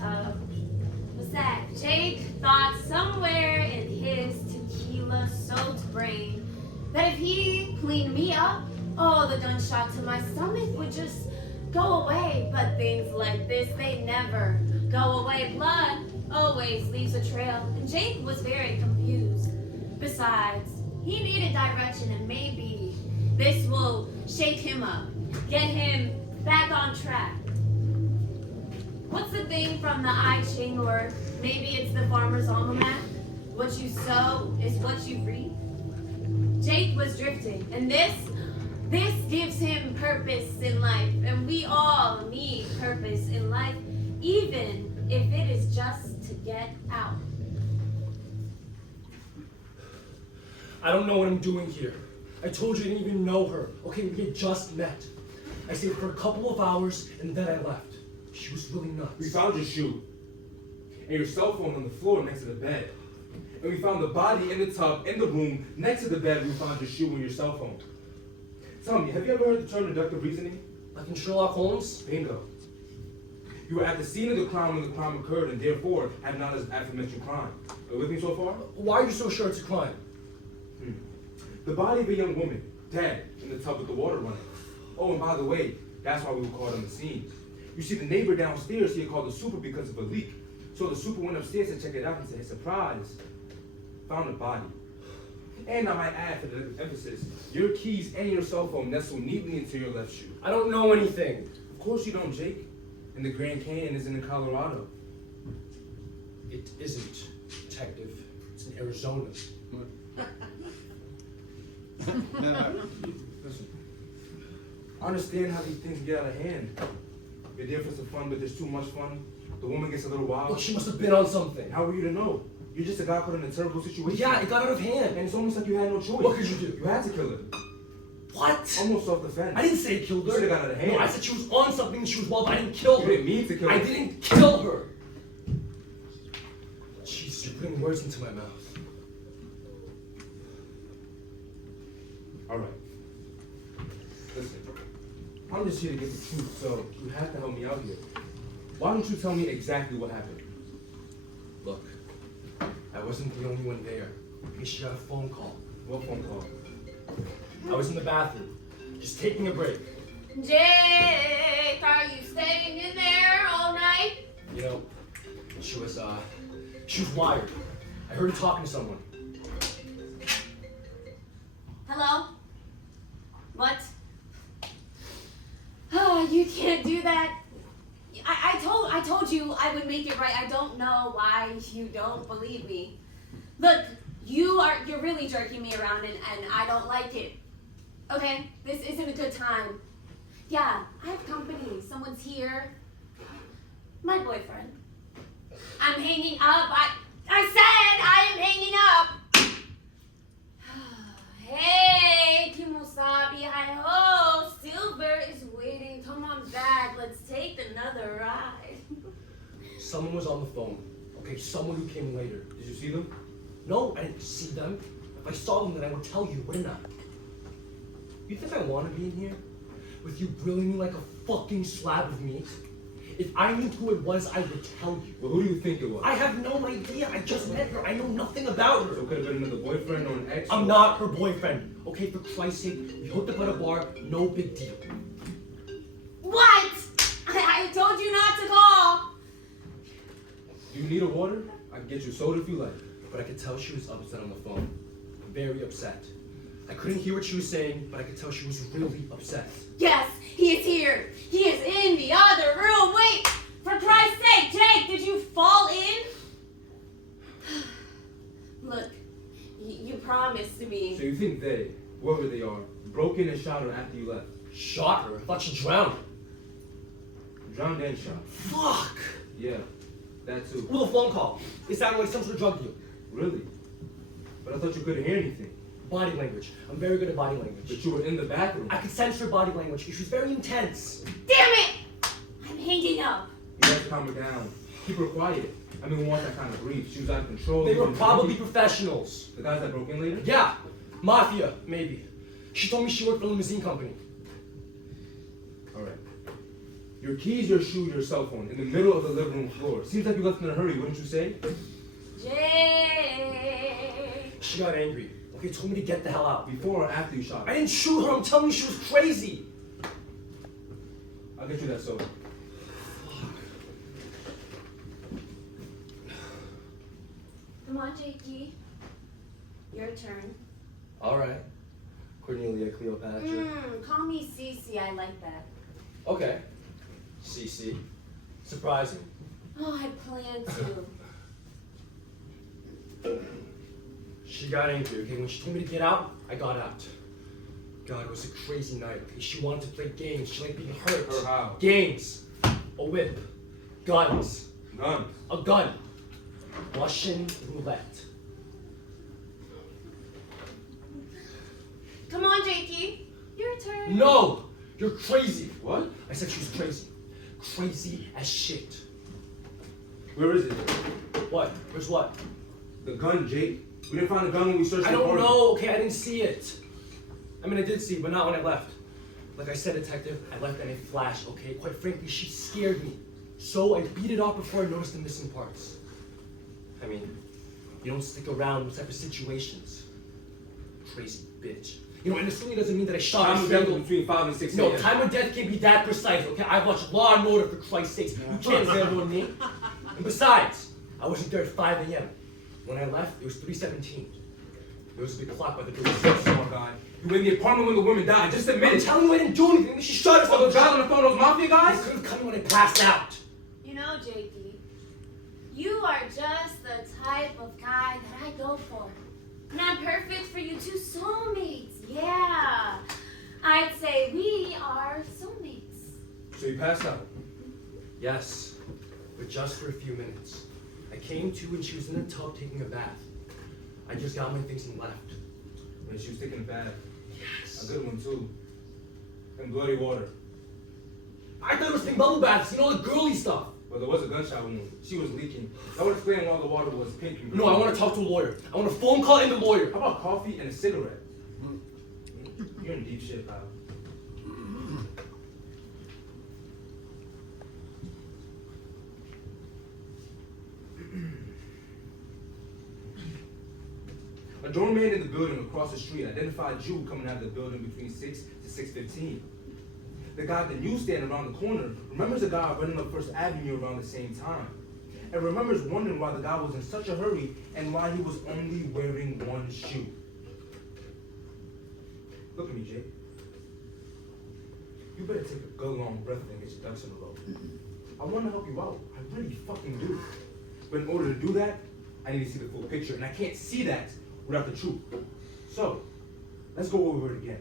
tub was that Jake thought somewhere in his tequila-soaked brain that if he cleaned me up, oh, the gunshot to my stomach would just go away. But things like this, they never go away. Blood always leaves a trail, and Jake was very confused. Besides, he needed direction, and maybe this will shake him up, get him back on track. What's the thing from the I Ching, or maybe it's the Farmer's Almanac? What you sow is what you reap. Jake was drifting, and this gives him purpose in life, and we all need purpose in life, even if it is just to get out. I don't know what I'm doing here. I told you I didn't even know her. Okay, we had just met. I stayed for a couple of hours, and then I left. She was really nuts. We found your shoe and your cell phone on the floor next to the bed. And we found the body in the tub in the room next to the bed. We found your shoe and your cell phone. Tell me, have you ever heard the term deductive reasoning? Like in Sherlock Holmes? Bingo. You were at the scene of the crime when the crime occurred, and therefore have not as aforementioned crime. Are you with me so far? Why are you so sure it's a crime? The body of a young woman, dead, in the tub with the water running. Oh, and by the way, that's why we were called on the scene. You see, the neighbor downstairs, he had called the super because of a leak. So the super went upstairs to check it out and said, surprise, found a body. And I might add, for the emphasis, your keys and your cell phone nestled neatly into your left shoe. I don't know anything. Of course you don't, Jake. And the Grand Canyon isn't in Colorado. It isn't, detective. It's in Arizona. Listen, I understand how these things get out of hand. You're there for some fun, but there's too much fun. The woman gets a little wild. Look, she must have been on something. How were you to know? You're just a guy caught in a terrible situation. Yeah, it got out of hand. And it's almost like you had no choice. What could you do? You had to kill her. What? Almost self-defense. I didn't say I killed her. You should have got out of hand. No, I said she was on something and she was wild, but I didn't kill her. You didn't mean to kill her. I didn't kill her. Jeez, you're putting words into my mouth. All right. Listen, I'm just here to get the truth, so you have to help me out here. Why don't you tell me exactly what happened? Look, I wasn't the only one there. Okay, she got a phone call. What phone call? I was in the bathroom, just taking a break. Jake, are you staying in there all night? You know, she was wired. I heard her talking to someone. Hello? What? Oh, you can't do that. I told you I would make it right. I don't know why you don't believe me. Look, you're really jerking me around and I don't like it. Okay? This isn't a good time. Yeah, I have company. Someone's here. My boyfriend. I'm hanging up. I said I am hanging up. Hey, Kimosabi, hi ho. Silver is waiting. Come on back. Let's take another ride. Someone was on the phone. Okay, someone who came later. Did you see them? No, I didn't see them. If I saw them, then I would tell you, wouldn't I? You think I want to be in here? With you grilling me like a fucking slab of meat? If I knew who it was, I would tell you. Well, who do you think it was? I have no idea. I just met her. I know nothing about her. So it could have been another boyfriend or an ex. I'm not her boyfriend. Okay, for Christ's sake, we hooked up at a bar. No big deal. What? I told you not to call. Do you need a water? I can get you soda if you like. But I could tell she was upset on the phone. Very upset. I couldn't hear what she was saying, but I could tell she was really upset. Yes, he is here. He is in the other room. Wait, for Christ's sake, Jake, did you fall in? Look, you promised to me. So you think they, whoever they are, broke in and shot her after you left? Shot her? I thought she drowned. Drowned and shot. Fuck! Yeah, that too. Well, the phone call. It sounded like some sort of drug deal. Really? But I thought you couldn't hear anything. Body language. I'm very good at body language. But you were in the bathroom. I could sense her body language. She was very intense. Damn it! I'm hanging up. You have to calm her down. Keep her quiet. I mean, we want that kind of grief. She was out of control. They were probably professionals. The guys that broke in later? Yeah. Mafia, maybe. She told me she worked for a limousine company. Alright. Your keys, your shoe, your cell phone in the middle of the living room floor. Seems like you left in a hurry, wouldn't you say? Jake. She got angry. Okay, told me to get the hell out. Before or after you shot I her? didn't shoot her. I'm telling you, she was crazy. I'll get you that soda. Come on, Jakey. Your turn. All right. Cornelia, Cleopatra. Call me Cece. I like that. Okay. Cece. Surprising. Oh, I plan to. She got angry, okay? When she told me to get out, I got out. God, it was a crazy night, okay? She wanted to play games. She liked being hurt. Her how? Games. A whip. Guns. None. A gun. Russian roulette. Come on, Jakey. Your turn. No! You're crazy. What? I said she was crazy. Crazy as shit. Where is it? What? Where's what? The gun, Jake. We didn't find the gun when we searched I the don't apartment. know, okay? I didn't see it. I mean, I did see it, but not when I left. Like I said, detective, I left in a flash, okay? Quite frankly, she scared me. So I beat it off before I noticed the missing parts. I mean, you don't stick around in those type of situations. Crazy bitch. You know, and it certainly doesn't mean that I shot Time her of death single. was between 5 and 6 No, a.m. time of death can't be that precise, okay? I watched Law and Order, for Christ's sakes. You can't say that on me. And besides, I wasn't there at 5 a.m. When I left, it was 3:17. There was a big clock by the door. Small guy. You were in the apartment when the woman died. Just admit I'm it. telling you, I didn't do anything. She shot herself. Oh, the guy on the phone, those mafia You guys? could have come when I passed out. You know, Jakey, you are just the type of guy that I go for. Not perfect for you two soulmates. Yeah. I'd say we are soulmates. So you passed out. Yes, but just for a few minutes. I came to when she was in the tub taking a bath. I just got my things and left. When she was taking a bath. Yes. A good one, too. And bloody water. I thought it was thing bubble baths, you know, the girly stuff. But there was a gunshot wound. She was leaking. That would explain why the water was pink and green. No, I want to talk to a lawyer. I want a phone call and the lawyer. How about coffee and a cigarette? You're in deep shit, pal. A doorman in the building across the street identified you coming out of the building between 6 to 6:15. The guy at the newsstand around the corner remembers a guy running up First Avenue around the same time. And remembers wondering why the guy was in such a hurry and why he was only wearing one shoe. Look at me, Jake. You better take a good long breath and get your ducks in a row. I want to help you out. I really fucking do. But in order to do that, I need to see the full picture. And I can't see that without the truth. So, let's go over it again.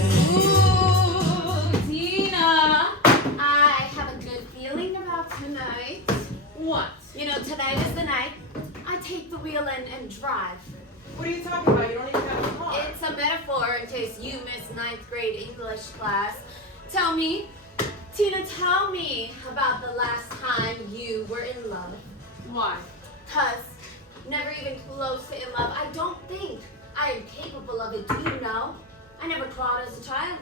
Ooh, Tina, I have a good feeling about tonight. What? You know, tonight is the night I take the wheel and drive. What are you talking about? You don't even have a car. It's a metaphor in case you missed 9th grade English class. Tell me, Tina, tell me about the last time you were in love. Why? 'Cause never even close to in love. I don't think I am capable of it. Do you know? I never crawled as a child.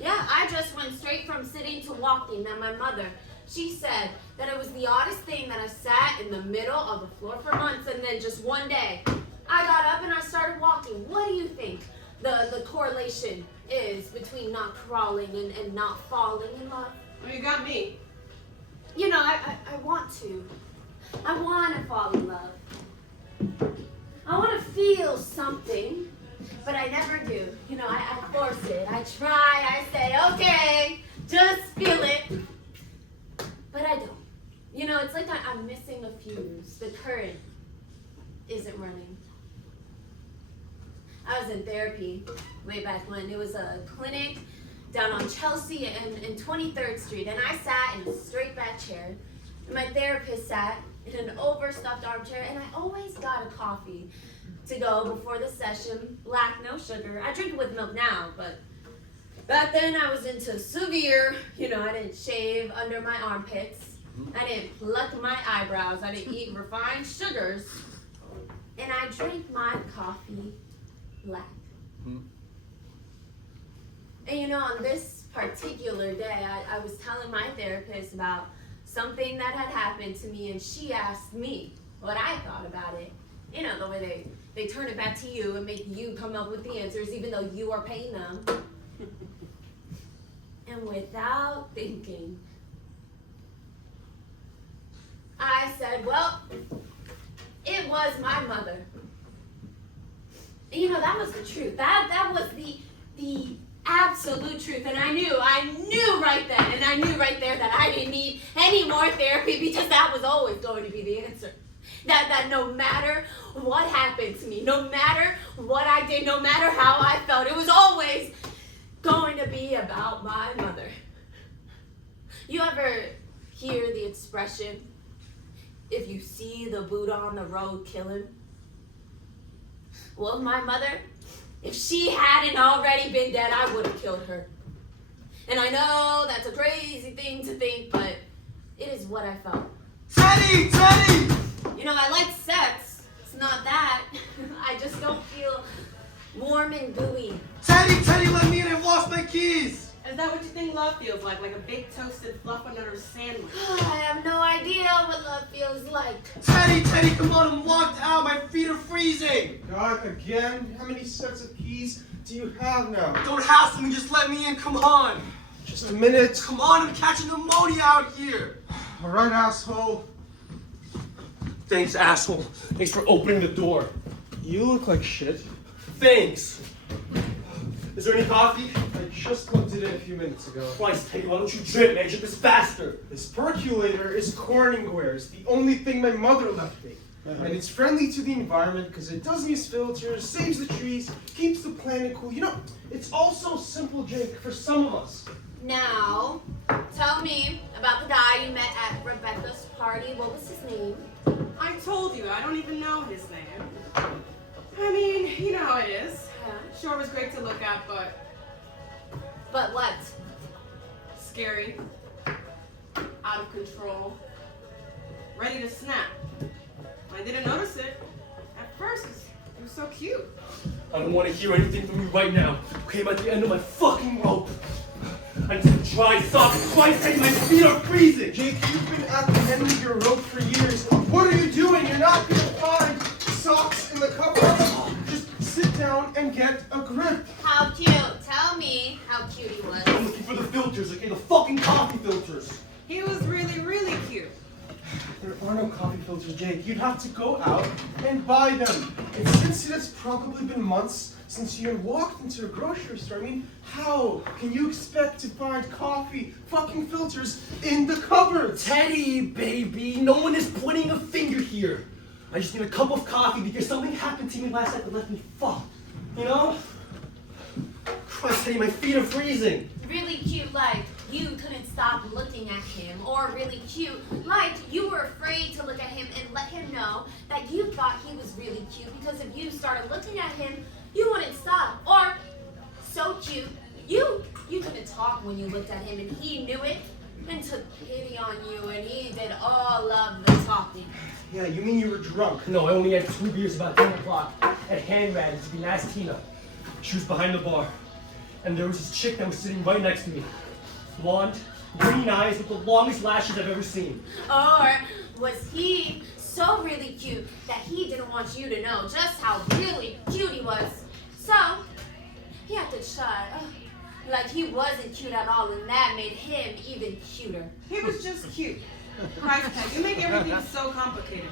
Yeah, I just went straight from sitting to walking. Now my mother, she said that it was the oddest thing that I sat in the middle of the floor for months and then just one day I got up and I started walking. What do you think the correlation is between not crawling and not falling in love? Well, you got me. You know, I want to. I want to fall in love. I want to feel something, but I never do. You know, I force it. I try. I say, okay, just feel it. But I don't. You know, it's like I'm missing a fuse. The current isn't running. I was in therapy way back when. It was a clinic down on Chelsea and 23rd Street. And I sat in a straight back chair. And my therapist sat in an overstuffed armchair, and I always got a coffee to go before the session. Black, no sugar. I drink it with milk now, but back then I was into severe. I didn't shave under my armpits. I didn't pluck my eyebrows. I didn't eat refined sugars. And I drank my coffee black. And on this particular day, I was telling my therapist about something that had happened to me, and she asked me what I thought about it. The way they turn it back to you and make you come up with the answers even though you are paying them. And without thinking, I said, well, it was my mother. And that was the truth. That was the absolute truth. And I knew right then, and I knew right there that I didn't need any more therapy, because that was always going to be the answer. That no matter what happened to me, no matter what I did, no matter how I felt, it was always going to be about my mother. You ever hear the expression, if you see the Buddha on the road, kill him? Well, my mother, if she hadn't already been dead, I would have killed her. And I know that's a crazy thing to think, but it is what I felt. Teddy! I like sex. It's not that. I just don't feel warm and gooey. Teddy, let me in, I've lost my keys! Is that what you think love feels like? Like a big toasted fluff under a sandwich? I have no idea what love feels like. Teddy, come on, I'm locked out, my feet are freezing! God, again? How many sets of keys do you have now? Don't hassle me, just let me in, come on! Just a minute. Come on, I'm catching pneumonia out here! Alright, asshole. Thanks, asshole. Thanks for opening the door. You look like shit. Thanks. Is there any coffee? I just plugged it in a few minutes ago. Christ, Teddy, why don't you drip, man? Drip is faster. This percolator is Corningware. It's the only thing my mother left me. And it's friendly to the environment because it doesn't use filters, saves the trees, keeps the planet cool. It's also simple drink for some of us. Now, tell me about the guy you met at Rebecca's party. What was his name? I told you, I don't even know his name. I mean, you know how it is. Sure was great to look at, but But what? scary, out of control, ready to snap. I didn't notice it at first. It was so cute. I don't want to hear anything from you right now. Okay, I'm at the end of my fucking rope. I need some dry socks. Christ, Teddy, my feet are freezing. Jake, you've been at the end of your rope for years. What are you doing? You're not gonna find socks in the cupboard. Just sit down and get a grip. How cute. Tell me how cute he was. I'm looking for the filters, okay? The fucking coffee filters. He was really, really cute. There are no coffee filters, Jake. You'd have to go out and buy them. And since it has probably been months since you had walked into a grocery store, how can you expect to find coffee fucking filters in the cupboards? Teddy, baby, no one is pointing a finger here. I just need a cup of coffee because something happened to me last night that left me fucked. Christ, Teddy, my feet are freezing. Really cute, like you couldn't stop looking at him. Or really cute, like you were afraid to look at him and let him know that you thought he was really cute, because if you started looking at him, you wouldn't stop. Or so cute, you couldn't talk when you looked at him, and he knew it and took pity on you, and he did all of the talking. Yeah, you mean you were drunk? No, I only had 2 beers about 10 o'clock at Hand Radis. You can ask Tina. She was behind the bar. And there was this chick that was sitting right next to me. Blonde, green eyes with the longest lashes I've ever seen. Or was he so really cute that he didn't want you to know just how really cute he was? So he acted shy, like he wasn't cute at all, and that made him even cuter. He was just cute. Christ, Ted, you make everything so complicated.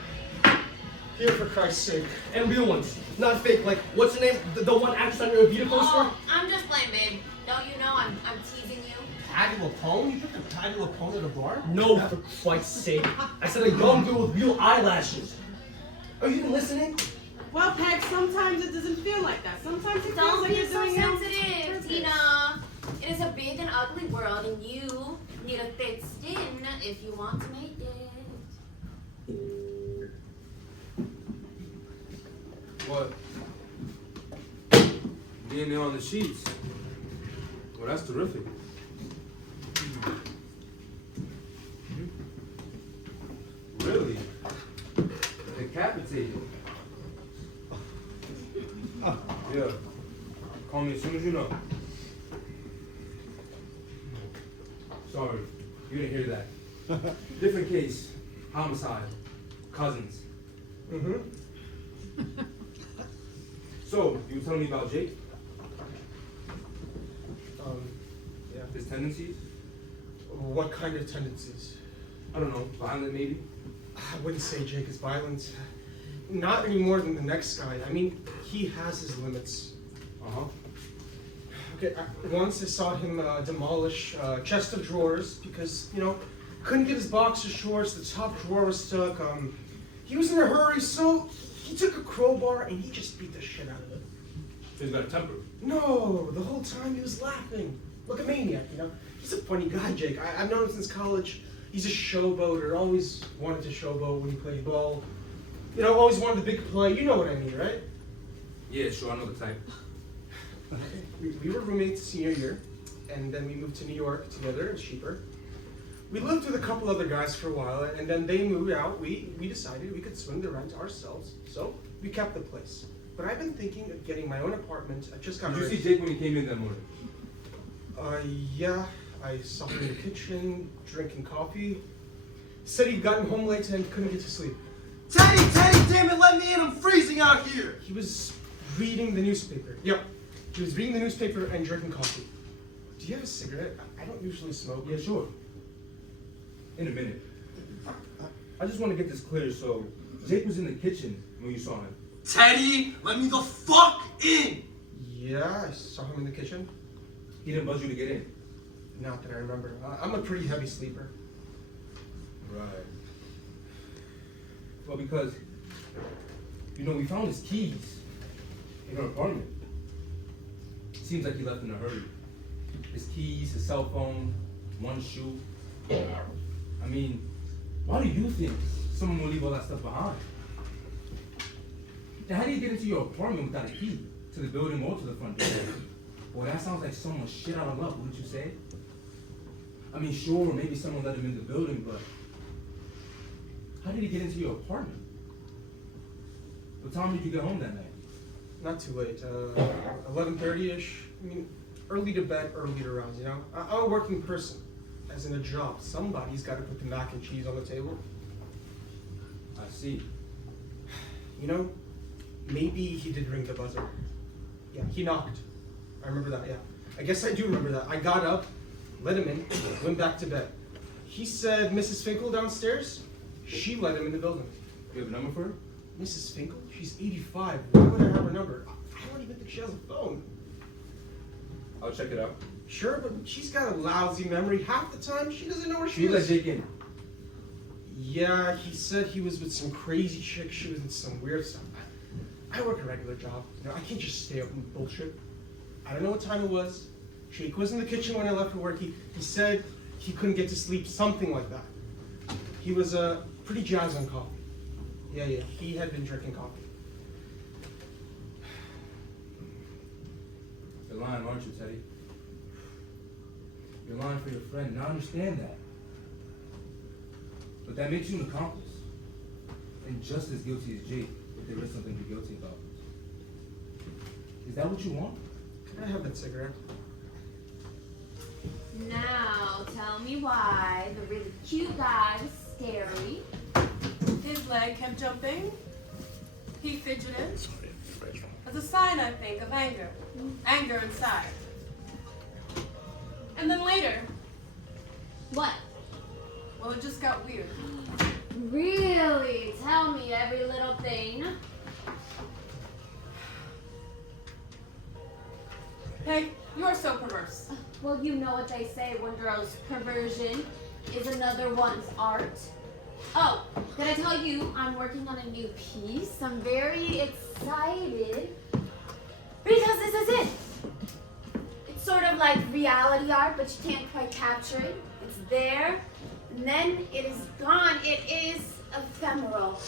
Here, for Christ's sake. And real ones, not fake. Like, what's the name? The one actress on your Evita poster? Oh, I'm just playing, babe. Don't you know I'm teasing you? Patty LaPone? You picked up Patty LaPone at a bar? No, for Christ's sake. I said a young girl with real eyelashes. Are you even listening? Well, Peg, sometimes it doesn't feel like that. Sometimes it feels Don't like be you're so doing sensitive, Tina. It is a big and ugly world, and you need a thick skin if you want to make it. What? DNA on the sheets. Well, that's terrific. Really? Decapitated. Yeah. Call me as soon as you know. Sorry, you didn't hear that. Different case. Homicide. Cousins. Mm-hmm. So, you were telling me about Jake? Yeah. His tendencies? What kind of tendencies? I don't know. Violent, maybe? I wouldn't say Jake is violent. Not any more than the next guy. I mean, he has his limits. Uh-huh. Okay, once I saw him demolish a chest of drawers because, couldn't get his boxer shorts, the top drawer was stuck. He was in a hurry, so he took a crowbar and he just beat the shit out of it. He's got a temper. No, the whole time he was laughing. Like a maniac, He's a funny guy, Jake. I've known him since college. He's a showboater, always wanted to showboat when he played ball. Always wanted the big play. You know what I mean, right? Yeah, sure, I know the type. We were roommates senior year, and then we moved to New York together. It's cheaper. We lived with a couple other guys for a while, and then they moved out. We decided we could swing the rent ourselves, so we kept the place. But I've been thinking of getting my own apartment. I just got Did you ready. see Jake when he came in that morning? Yeah, I saw him in the kitchen, drinking coffee. Said he'd gotten home late and couldn't get to sleep. Teddy, damn it, let me in, I'm freezing out here! He was reading the newspaper. Yep, he was reading the newspaper and drinking coffee. Do you have a cigarette? I don't usually smoke. Yeah, sure. In a minute. I just want to get this clear, so Jake was in the kitchen when you saw him. Teddy, let me the fuck in! Yeah, I saw him in the kitchen. He didn't buzz you to get in? Not that I remember. I'm a pretty heavy sleeper. Right. Well, because, we found his keys in her apartment. Seems like he left in a hurry. His keys, his cell phone, one shoe. I mean, why do you think someone will leave all that stuff behind? Now, how do you get into your apartment without a key to the building or to the front door? Well, that sounds like someone shit out of luck, wouldn't you say? I mean, sure, maybe someone let him in the building, but how did he get into your apartment? What time did you get home that night? Not too late. 11:30ish. I mean, early to bed, early to rise. I'm a working person, as in a job. Somebody's got to put the mac and cheese on the table. I see. Maybe he did ring the buzzer. Yeah, he knocked. I remember that. Yeah, I guess I do remember that. I got up, let him in, went back to bed. He said, "Mrs. Finkel downstairs." She let him in the building. You have a number for her? Mrs. Finkel? She's 85. Why would I have her number? I don't even think she has a phone. I'll check it out. Sure, but she's got a lousy memory. Half the time, she doesn't know where she You let is. Jake in. Yeah, he said he was with some crazy chick. She was in some weird stuff. I work a regular job. I can't just stay up and bullshit. I don't know what time it was. Jake was in the kitchen when I left for work. He said he couldn't get to sleep, something like that. He was pretty jazzed on coffee. Yeah, he had been drinking coffee. You're lying, aren't you, Teddy? You're lying for your friend, and I understand that. But that makes you an accomplice. And just as guilty as Jake, if there is something to be guilty about. Is that what you want? Can I have that cigarette? Now, tell me why the really cute guy was scary. His leg kept jumping. He fidgeted. As a sign, I think, of anger. Anger inside. And then later, What? well, it just got weird. Really? Tell me every little thing. Hey, you are so perverse. Well, you know what they say, one girl's perversion is another one's art. Oh, did I tell you I'm working on a new piece? I'm very excited because this is it. It's sort of like reality art, but you can't quite capture it. It's there, and then it is gone. It is ephemeral.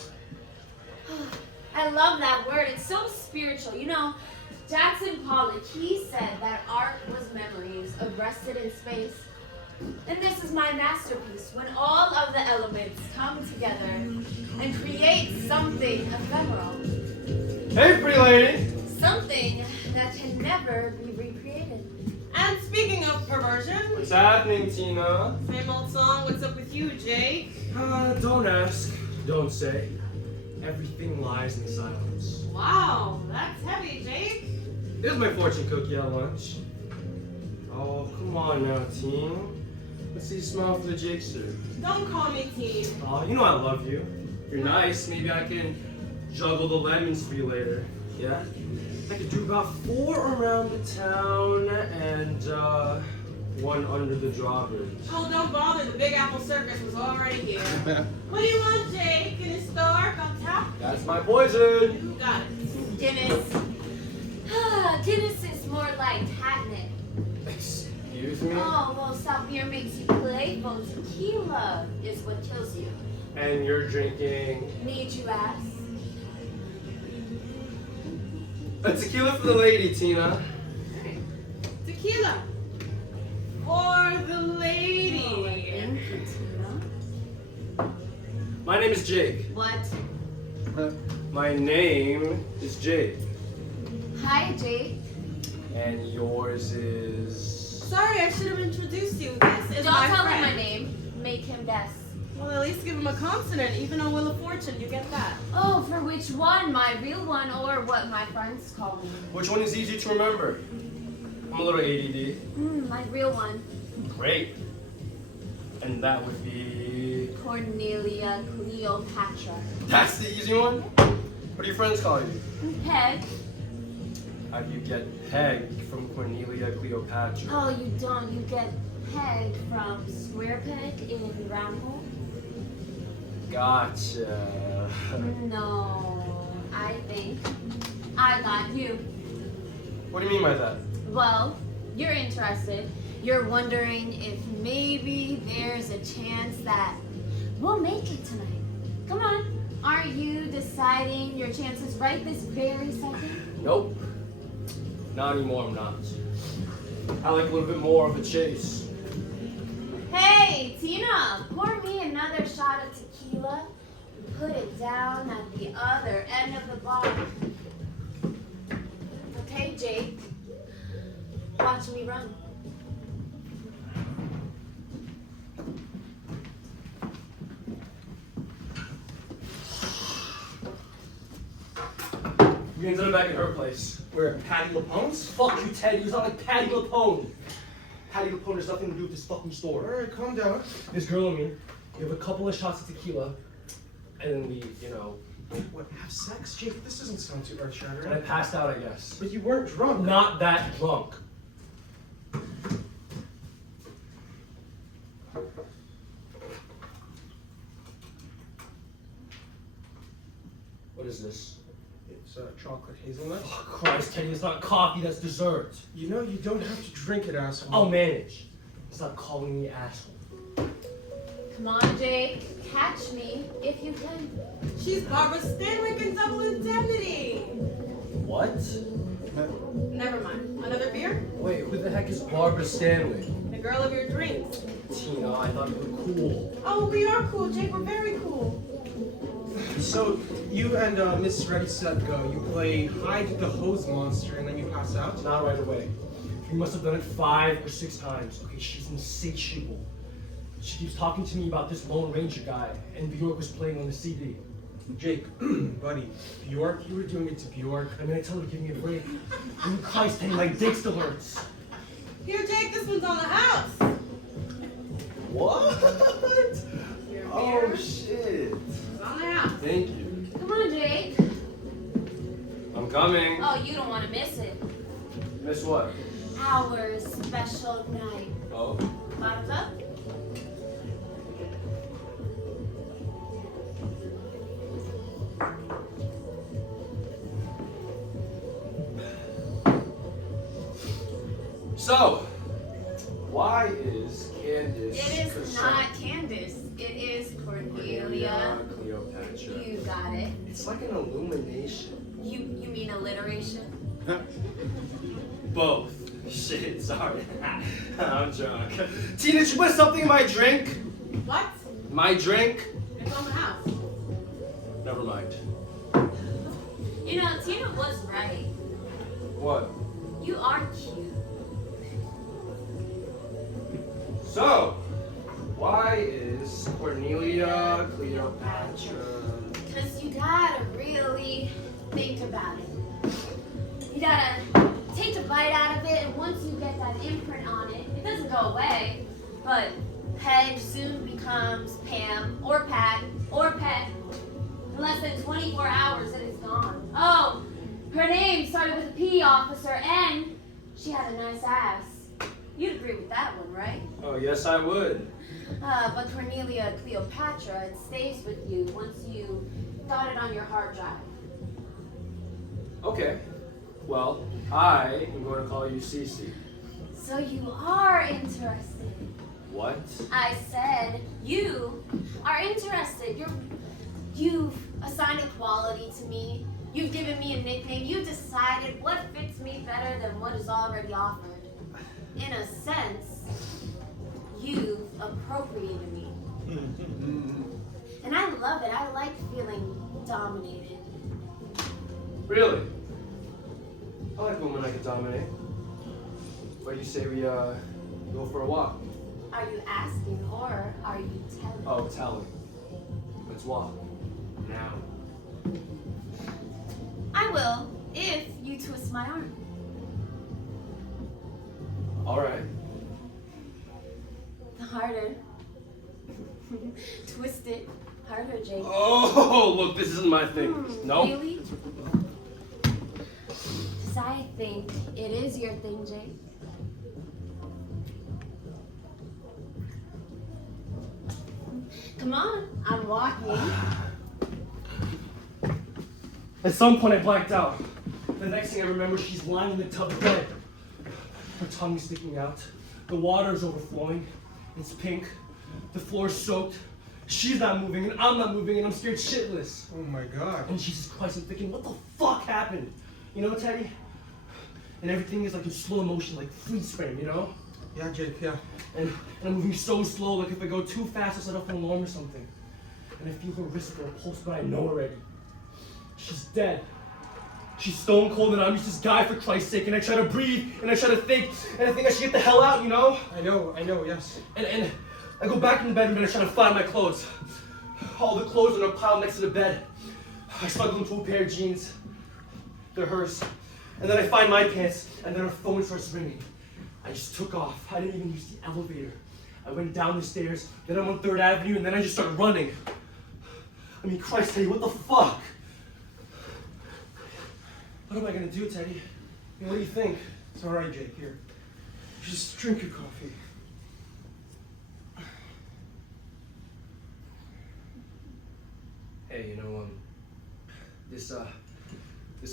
I love that word. It's so spiritual. You know, Jackson Pollock, he said that art was memories arrested in space. And this is my masterpiece, when all of the elements come together and create something ephemeral. Hey, pretty lady. Something that can never be recreated. And speaking of perversion, What's happening, Tina? same old song, what's up with you, Jake? Don't ask, don't say. Everything lies in silence. Wow, that's heavy, Jake. Here's my fortune cookie at lunch. Oh, come on now, teen. Let's see you smile for the Jakester. Don't call me teen. Oh, you know I love you. You're nice. Maybe I can juggle the lemons for you later. Yeah? I could do about 4 around the town and 1 under the drawbridge. Oh, don't bother. The Big Apple Circus was already here. What do you want, Jake? In his dark on tap? That's my poison. You got it. Guinness. Guinness is more like catnip. Excuse me? Oh, well, soft beer makes you playful. Tequila is what kills you. And you're drinking Need you ask? a tequila for the lady, Tina. Tequila. For the lady. Thank you, Tina. My name is Jake. What? My name is Jake. Hi, Jake. And yours is... Sorry, I should have introduced you. This is Don't my tell friend. him my name. Make him guess. Well, at least give him a consonant, even on Wheel of Fortune. You get that. Oh, for which one? My real one or what my friends call me? Which one is easy to remember? I'm a little ADD. My real one. Great. And that would be... Cornelia Cleopatra. That's the easy one? What do your friends call you? Peg. How do you get Peg from Cornelia Cleopatra? Oh, you don't. You get Peg from Square Peg in Round Hole? Gotcha. No, I think I got you. What do you mean by that? Well, you're interested. You're wondering if maybe there's a chance that we'll make it tonight. Come on. Aren't you deciding your chances right this very second? Nope. Not anymore, I'm not. I like a little bit more of a chase. Hey, Tina, pour me another shot of tequila and put it down at the other end of the bar. Okay, Jake. Watch me run. We ended up back at her place. Where? Patty LaPone's? Fuck you, Teddy. It's not like Patty LaPone. Patty LaPone has nothing to do with this fucking store. Alright, calm down. This girl and me, we have a couple of shots of tequila, and then we, What, have sex? Jake, this doesn't sound too and I earth-shattering. passed out, I guess. But you weren't drunk. Not that drunk. What is this? It's chocolate hazelnut. Oh, Christ, Teddy, it's not coffee, that's dessert. You know, you don't have to drink it, asshole. I'll manage. Stop calling me asshole. Come on, Jake. Catch me if you can. She's Barbara Stanwyck in Double Indemnity. What? Never mind. Another beer? Wait, who the heck is Barbara Stanwyck? The girl of your dreams. Tina, I thought you were cool. Oh, we are cool, Jake. We're very cool. So, you and Miss Ready Set Go, you play hide the hose monster and then you pass out? Not right away. You must have done it 5 or 6 times. Okay, she's insatiable. She keeps talking to me about this Lone Ranger guy, and Bjork was playing on the CD. Jake, buddy, Bjork, you were doing it to Bjork. I mean, I tell her to give me a break. And Christ, Teddy, my dick still hurts. Here, Jake. This one's on the house. What? Your beer. Oh, shit. It's on the house. Thank you. Come on, Jake. I'm coming. Oh, you don't want to miss it. Miss what? Our special night. Oh. Bottoms up? So, why is Candace... It is not Candace. It is Cornelia. Cleopatra. signature. You got it. It's like an illumination. You mean alliteration? Both. Shit, sorry. I'm drunk. Tina, did you put something in my drink? What? My drink? It's on the house. Never mind. You know, Tina was right. What? You are cute. So, why is Cornelia Cleopatra? Because you gotta really think about it. You gotta take a bite out of it, and once you get that imprint on it, it doesn't go away. But Peg soon becomes Pam, or Pat, or Pet. In less than 24 hours, it is gone. Oh, her name started with a P, officer, and she had a nice ass. You'd agree with that one, right? Oh, yes, I would. But Cornelia Cleopatra, it stays with you once you got it on your hard drive. Okay. Well, I am going to call you Cece. So you are interested. What? I said you are interested. You've assigned a quality to me. You've given me a nickname. You decided what fits me better than what is already offered. In a sense, you've appropriated me. And I love it. I like feeling dominated. Really? I like women I can dominate. What do you say we go for a walk? Are you asking or are you telling? Oh, tell me. Let's walk. Now. I will, if you twist my arm. All right. The harder. Twist it harder, Jake. Oh, look, this isn't my thing. No? Really? Because I think it is your thing, Jake. Come on, I'm walking. At some point, I blacked out. The next thing I remember, she's lying in the tub dead. Her tongue is sticking out. The water is overflowing. It's pink. The floor is soaked. She's not moving, and I'm not moving, and I'm scared shitless. Oh my God. And Jesus Christ, I'm thinking, what the fuck happened? You know, Teddy? And everything is like in slow motion, like freeze frame, you know? Yeah, Jake, yeah. And I'm moving so slow, like if I go too fast, I'll set off an alarm or something. And I feel her wrist or a pulse, but I know already. She's dead. She's stone cold, and I'm just this guy, for Christ's sake. And I try to breathe, and I try to think, and I think I should get the hell out, you know? I know, yes. And I go back in the bedroom, and I try to find my clothes. All the clothes are in a pile next to the bed. I smuggle into a pair of jeans. They're hers. And then I find my pants, and then her phone starts ringing. I just took off. I didn't even use the elevator. I went down the stairs, then I'm on 3rd Avenue, and then I just started running. I mean, Christ, Teddy, what the fuck? What am I gonna do, Teddy? I mean, what do you think? It's all right, Jake, here. Just drink your coffee. Hey, you know, this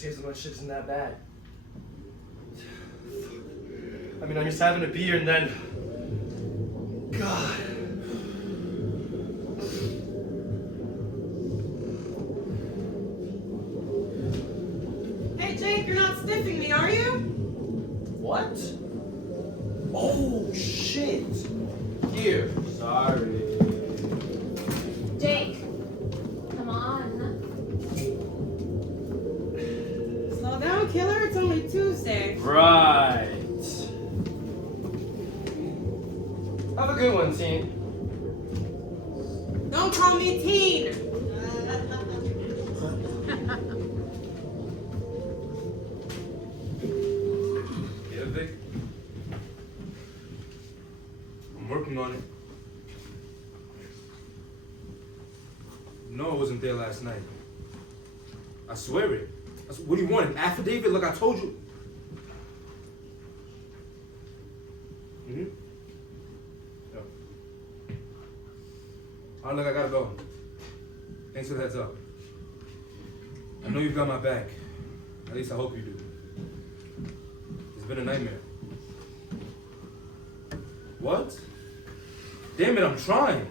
hazelnut shit isn't that bad. I mean, I'm just having a beer and then... God. Hey, Jake, you're not stiffing me, are you? What? Oh, shit. Here. Sorry. Jake, come on. Slow down, killer. It's only Tuesday. Right. Have a good one, teen. Don't call me teen. Yeah, Vic? I'm working on it. No, I wasn't there last night. I swear it. What do you want? An affidavit like I told you? Mm-hmm. Yeah. All right, look, I gotta go. Thanks for the heads up. I know you've got my back. At least I hope you do. It's been a nightmare. What? Damn it, I'm trying.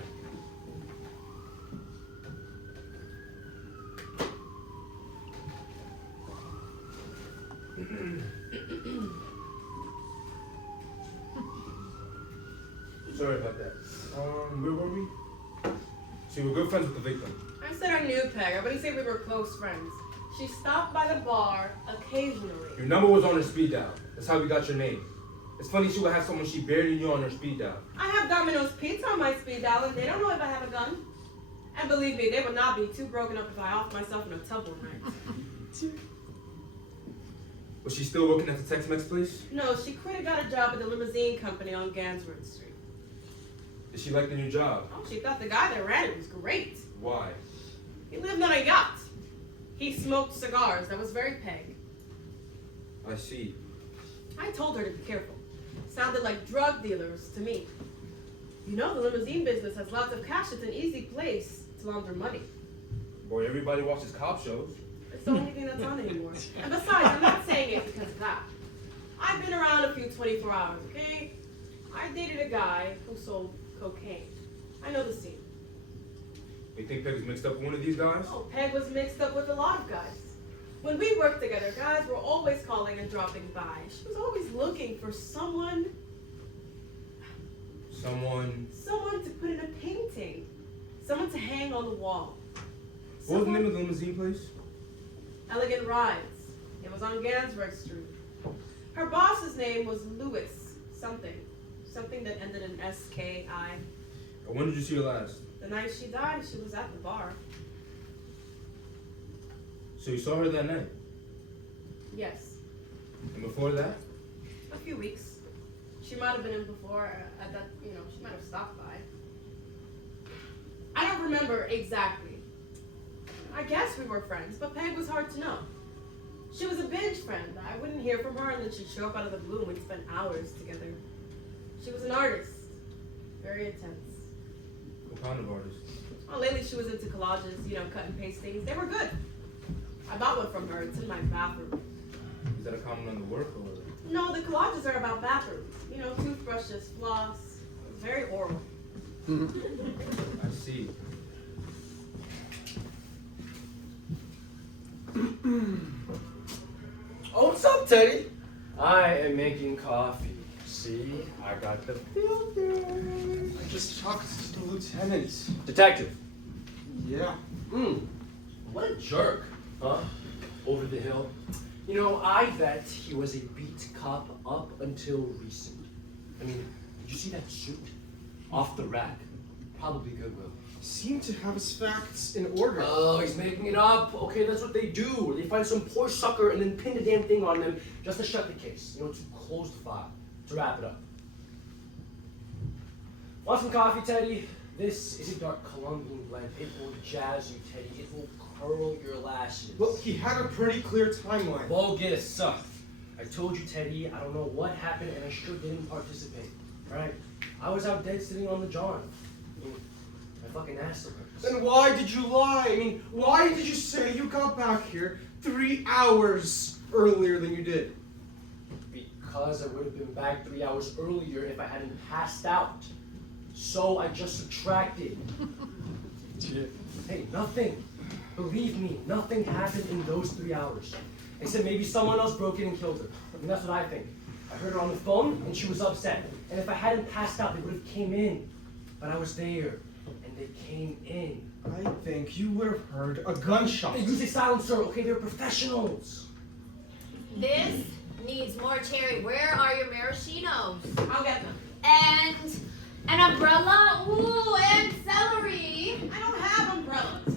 Sorry about that. Where were we? So you were good friends with the victim. I said I knew Peg. I wouldn't say we were close friends. She stopped by the bar occasionally. Your number was on her speed dial. That's how we got your name. It's funny she would have someone she barely knew on her speed dial. I have Domino's Pizza on my speed dial, and they don't know if I have a gun. And believe me, they would not be too broken up if I offed myself in a tub one night. Was she still working at the Tex-Mex place? No, she quit and got a job at the limousine company on Gansford Street. Did she like the new job? Oh, she thought the guy that ran it was great. Why? He lived on a yacht. He smoked cigars. That was very Peg. I see. I told her to be careful. Sounded like drug dealers to me. You know, the limousine business has lots of cash. It's an easy place to launder money. Boy, everybody watches cop shows. It's the only thing that's on anymore. And besides, I'm not saying it because of that. I've been around a few 24 hours, okay? I dated a guy who sold cocaine. I know the scene. You think Peg was mixed up with one of these guys? Oh, Peg was mixed up with a lot of guys. When we worked together, guys were always calling and dropping by. She was always looking for someone to put in a painting. Someone to hang on the wall. What was the name of the limousine place? Elegant Rides. It was on Gansford Street. Her boss's name was Louis something. Something that ended in S-K-I. And when did you see her last? The night she died, she was at the bar. So you saw her that night? Yes. And before that? A few weeks. She might have been in before at that, she might have stopped by. I don't remember exactly. I guess we were friends, but Peg was hard to know. She was a binge friend. I wouldn't hear from her, and then she'd show up out of the blue, and we'd spend hours together. She was an artist. Very intense. What kind of artist? Oh, lately she was into collages, cut and paste things. They were good. I bought one from her. It's in my bathroom. Is that a comment on the work or? No, the collages are about bathrooms. Toothbrushes, floss. It was very oral. I see. Oh, what's up, Teddy? I am making coffee. See, I got the filter. I just talked to the lieutenant. Detective. Yeah. What a jerk, huh? Over the hill. I bet he was a beat cop up until recent. I mean, did you see that suit? Off the rack. Probably Goodwill. Seemed to have his facts in order. Oh, he's making it up. Okay, that's what they do. They find some poor sucker and then pin the damn thing on them just to shut the case. To close the file. To wrap it up. Want some coffee, Teddy? This is a dark Colombian blend. It will jazz you, Teddy. It will curl your lashes. Well, he had a pretty clear timeline. Bogus. I told you, Teddy, I don't know what happened and I sure didn't participate. Alright? I was out dead sitting on the john. My fucking ass hurts. Then why did you lie? I mean, why did you say you got back here 3 hours earlier than you did? Because I would have been back 3 hours earlier if I hadn't passed out. So I just subtracted. Hey, nothing. Believe me, nothing happened in those 3 hours. Except maybe someone else broke in and killed her. I mean, that's what I think. I heard her on the phone and she was upset. And if I hadn't passed out, they would have came in. But I was there. And they came in. I think you would have heard a gunshot. They use a silencer, okay? They're professionals. This needs more cherry. Where are your maraschinos? I'll get them. And an umbrella? Ooh, and celery. I don't have umbrellas.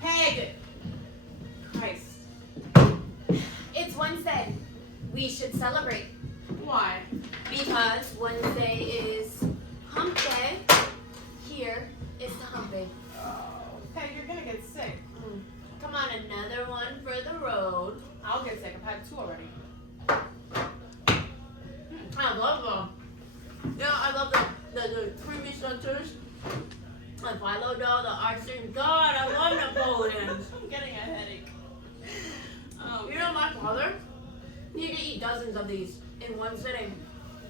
Peg. Christ. It's Wednesday. We should celebrate. Why? Because Wednesday is hump day. Here is the hump day. Peg, you're gonna get sick. Come on, another one for the road. I'll get sick. I've had 2 already. I love them. Yeah, I love the creamy centers. The phyllo dough, the icing. God, I love Napoleons. I'm getting a headache. Oh, You know my father? He could eat dozens of these in one sitting.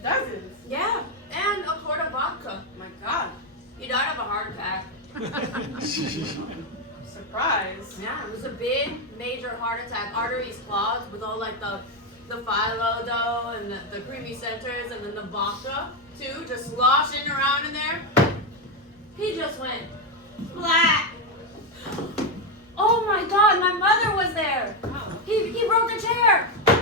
dozens. Yeah, and a quart of vodka. My God. He died of a heart attack. I'm so surprise. Yeah, it was a big, major heart attack. Arteries clogged with all like the phyllo dough and the creamy centers and then the vodka too, just sloshing around in there. He just went flat. Oh my God, my mother was there. He broke a chair. He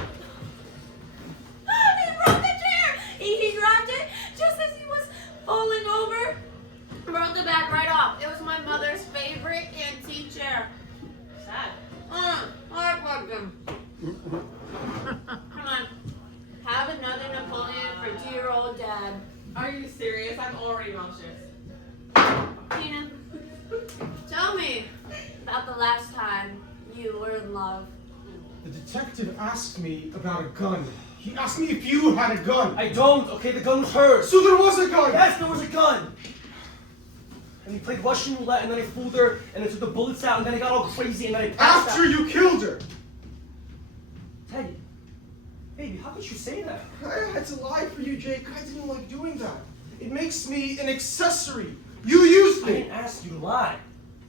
broke the chair. He grabbed it just as he was falling over. Broke the back right off. It was my mother's favorite antique chair. Sad. I plugged him. Come on. Have another Napoleon for 2-year-old dad. Are you serious? I'm already nauseous. Tina, tell me about the last time you were in love. The detective asked me about a gun. He asked me if you had a gun. I don't, okay? The gun was hers. So there was a gun! Yes, there was a gun! And we played Russian roulette, and then I fooled her, and I took the bullets out, and then I got all crazy, and then I passed After out. you killed her! Teddy, baby, how could you say that? I had to lie for you, Jake. I didn't like doing that. It makes me an accessory. You used I me. didn't ask you to lie.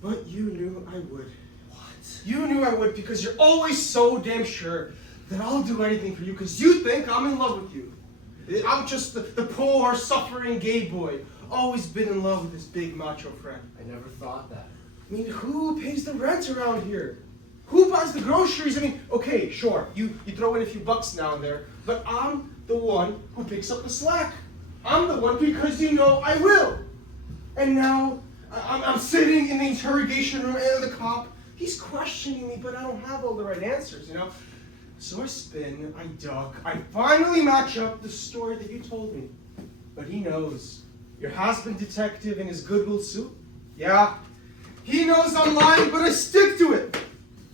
But you knew I would. What? You knew I would because you're always so damn sure that I'll do anything for you because you think I'm in love with you. I'm just the poor, suffering gay boy. Always been in love with this big macho friend. I never thought that. I mean, who pays the rent around here? Who buys the groceries? I mean, okay, sure, you throw in a few bucks now and there, but I'm the one who picks up the slack. I'm the one because you know I will. And now I'm sitting in the interrogation room and the cop, he's questioning me, but I don't have all the right answers, you know? So I spin, I duck, I finally match up the story that you told me. But he knows. Your husband detective in his Goodwill suit? Yeah. He knows I'm lying, but I stick to it.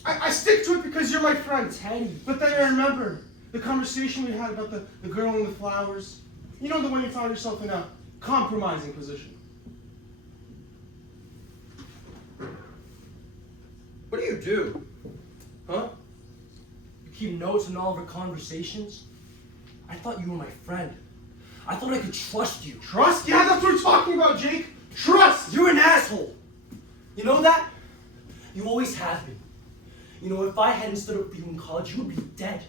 I stick to it because you're my friend. Teddy. But then I remember the conversation we had about the girl and the flowers. You know, the one you found yourself in a compromising position. What do you do? Huh? You keep notes in all of our conversations? I thought you were my friend. I thought I could trust you. Trust? Yeah, that's what we're talking about, Jake. Trust! You're an asshole. You know that? You always have been. You know, if I hadn't stood up for you in college, you would be dead.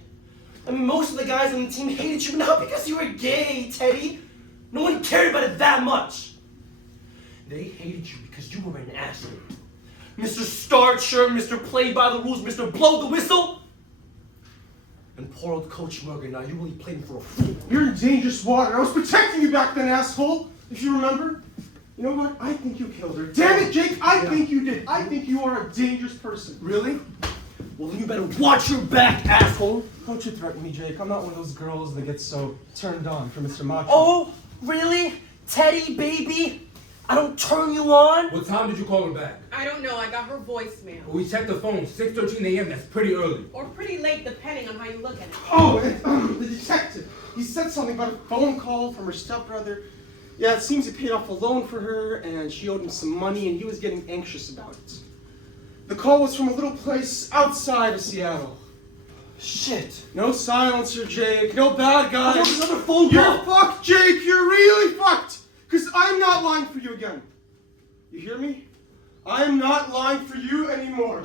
I mean, most of the guys on the team hated you, not because you were gay, Teddy. No one cared about it that much. They hated you because you were an asshole. Mr. Starcher, Mr. Play by the rules, Mr. Blow the whistle. And poor old Coach Murger, now you really played me for a fool. You're in dangerous water. I was protecting you back then, asshole. If you remember. You know what? I think you killed her. Damn it, Jake. I think you did. I think you are a dangerous person. Really? Well, then you better watch your back, asshole. Don't you threaten me, Jake. I'm not one of those girls that get so turned on for Mr. Macho. Oh, really? Teddy, baby? I don't turn you on? What time did you call her back? I don't know. I got her voicemail. We checked the phone, 6:13 a.m. That's pretty early. Or pretty late, depending on how you look at it. Oh, and, the detective. He said something about a phone call from her stepbrother. Yeah, it seems he paid off a loan for her, and she owed him some money, and he was getting anxious about it. The call was from a little place outside of Seattle. Shit. No silencer, Jake. No bad How guys. about this other phone You're call? fucked, Jake. You're really fucked. Because I'm not lying for you again. You hear me? I'm not lying for you anymore.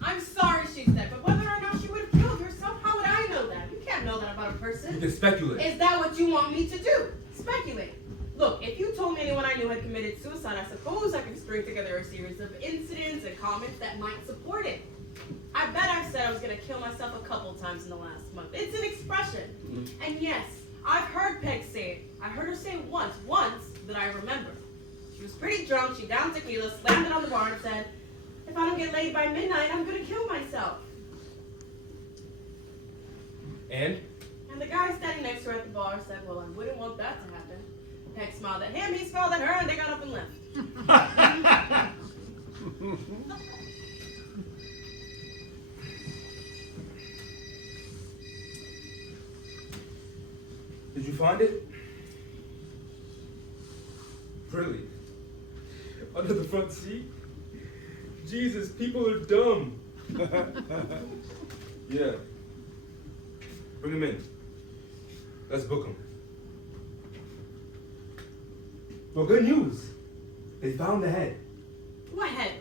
I'm sorry, she said, but whether or not she would have killed herself, how would I know that? You can't know that about a You person. can speculate. Is that what you want me to do? Speculate. Look, if you told me anyone I knew had committed suicide, I suppose I could string together a series of incidents and comments that might support it. I bet I've said I was going to kill myself a couple times in the last month. It's an expression. And yes, I've heard Peg say it. I heard her say it once that I remember. She was pretty drunk, she downed tequila, slammed it on the bar and said, if I don't get laid by midnight, I'm going to kill myself. And? And the guy standing next to her at the bar said, well, I wouldn't want that to happen. Peg smiled at him, he smiled at her, and they got up and left. Did you find it? Really? Under the front seat? Jesus, people are dumb. Yeah. Bring him in. Let's book him. Well, good news. They found the head. What head?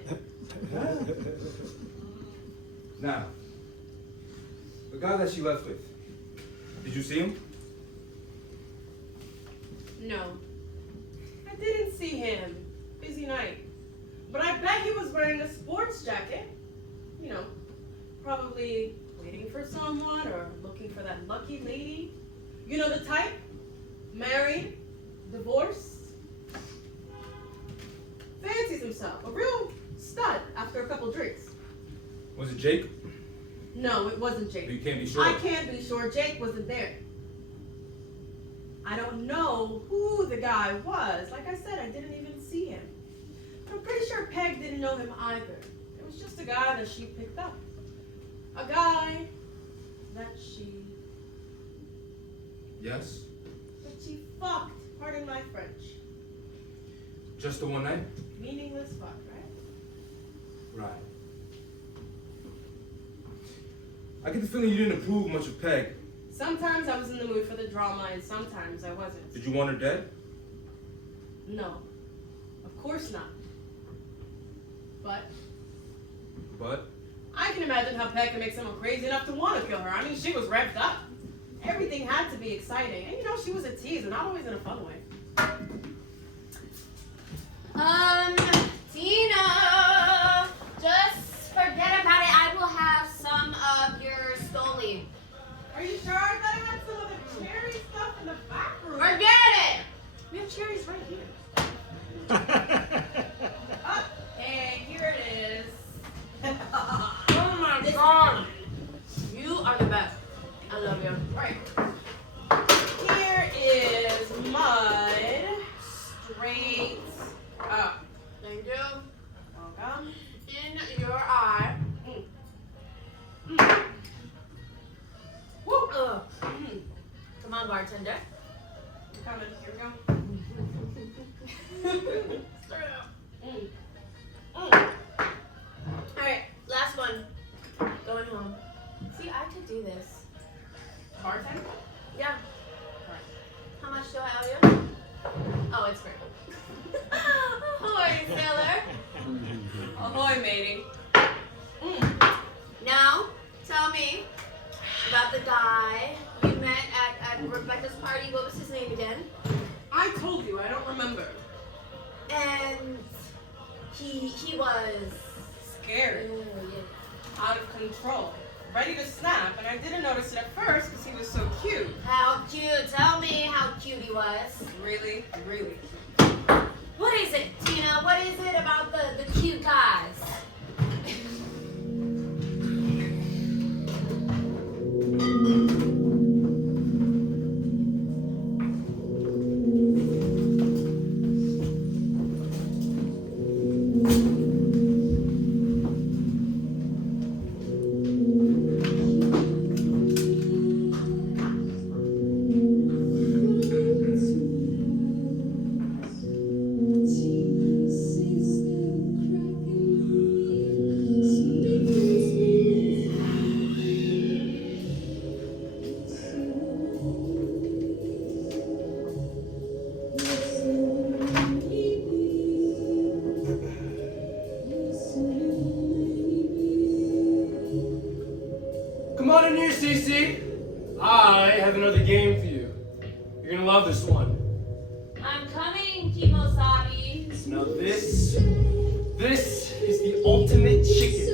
Now, the guy that she left with, did you see him? No. I didn't see him. Busy night. But I bet he was wearing a sports jacket. You know, probably waiting for someone or looking for that lucky lady. You know the type? Married, divorced. Fancies himself. A real stud after a couple drinks. Was it Jake? No, it wasn't Jake. You can't be sure. I can't be sure. Jake wasn't there. I don't know who the guy was. Like I said, I didn't even see him. I'm pretty sure Peg didn't know him either. It was just a guy that she picked up. A guy that she Yes. fucked. Pardon my French. Just the one night? Meaningless fuck, right? Right. I get the feeling you didn't approve much of Peg. Sometimes I was in the mood for the drama and sometimes I wasn't. Did you want her dead? No. Of course not. But But? I can imagine how Peg can make someone crazy enough to want to kill her. I mean, she was revved up. Everything had to be exciting. And you know, she was a tease, and not always in a fun way. Tina, just forget about it. I will have some of your stoli. Are you sure? I thought I had some of the cherry stuff in the back room. Forget it! We have cherries right here. Oh, hey, here it is. Oh my god! You are the best. I love you. Right. Here is mud. Straight up. Thank you. Welcome. In your eye. Woo. Come on, bartender. Coming. Here we go. Stir it up. Mm. Alright, last one. Going home. See, I could do this. Bartender? Yeah. Alright. How much do I owe you? Oh, it's free. Ahoy, sailor. Ahoy, matey. Now, tell me about the guy you met at Rebecca's party. What was his name again? I told you, I don't remember. And he was Scared. Out of control. Ready to snap, and I didn't notice it at first because he was so cute. How cute. Tell me how cute he was. Really, really. What is it, Tina? What is it about the cute guys? Come on in here, Cece. I have another game for you. You're gonna love this one. I'm coming, Kimosabi. Now this is the ultimate chicken.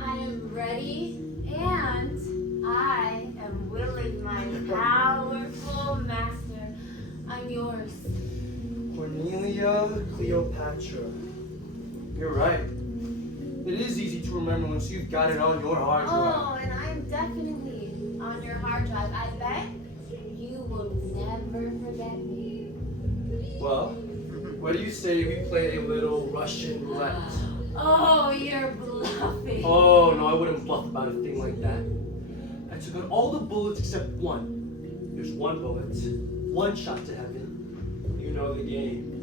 I am ready and I am willing, my powerful master. I'm yours. Cornelia Cleopatra. You're right. It is easy to remember once you've got it on your hard drive. Oh, and I'm definitely on your hard drive. I bet you will never forget me. Well, what do you say we play a little Russian roulette? Oh, you're bluffing. Oh, no, I wouldn't bluff about a thing like that. I took out all the bullets except one. There's one bullet, one shot to heaven. You know the game.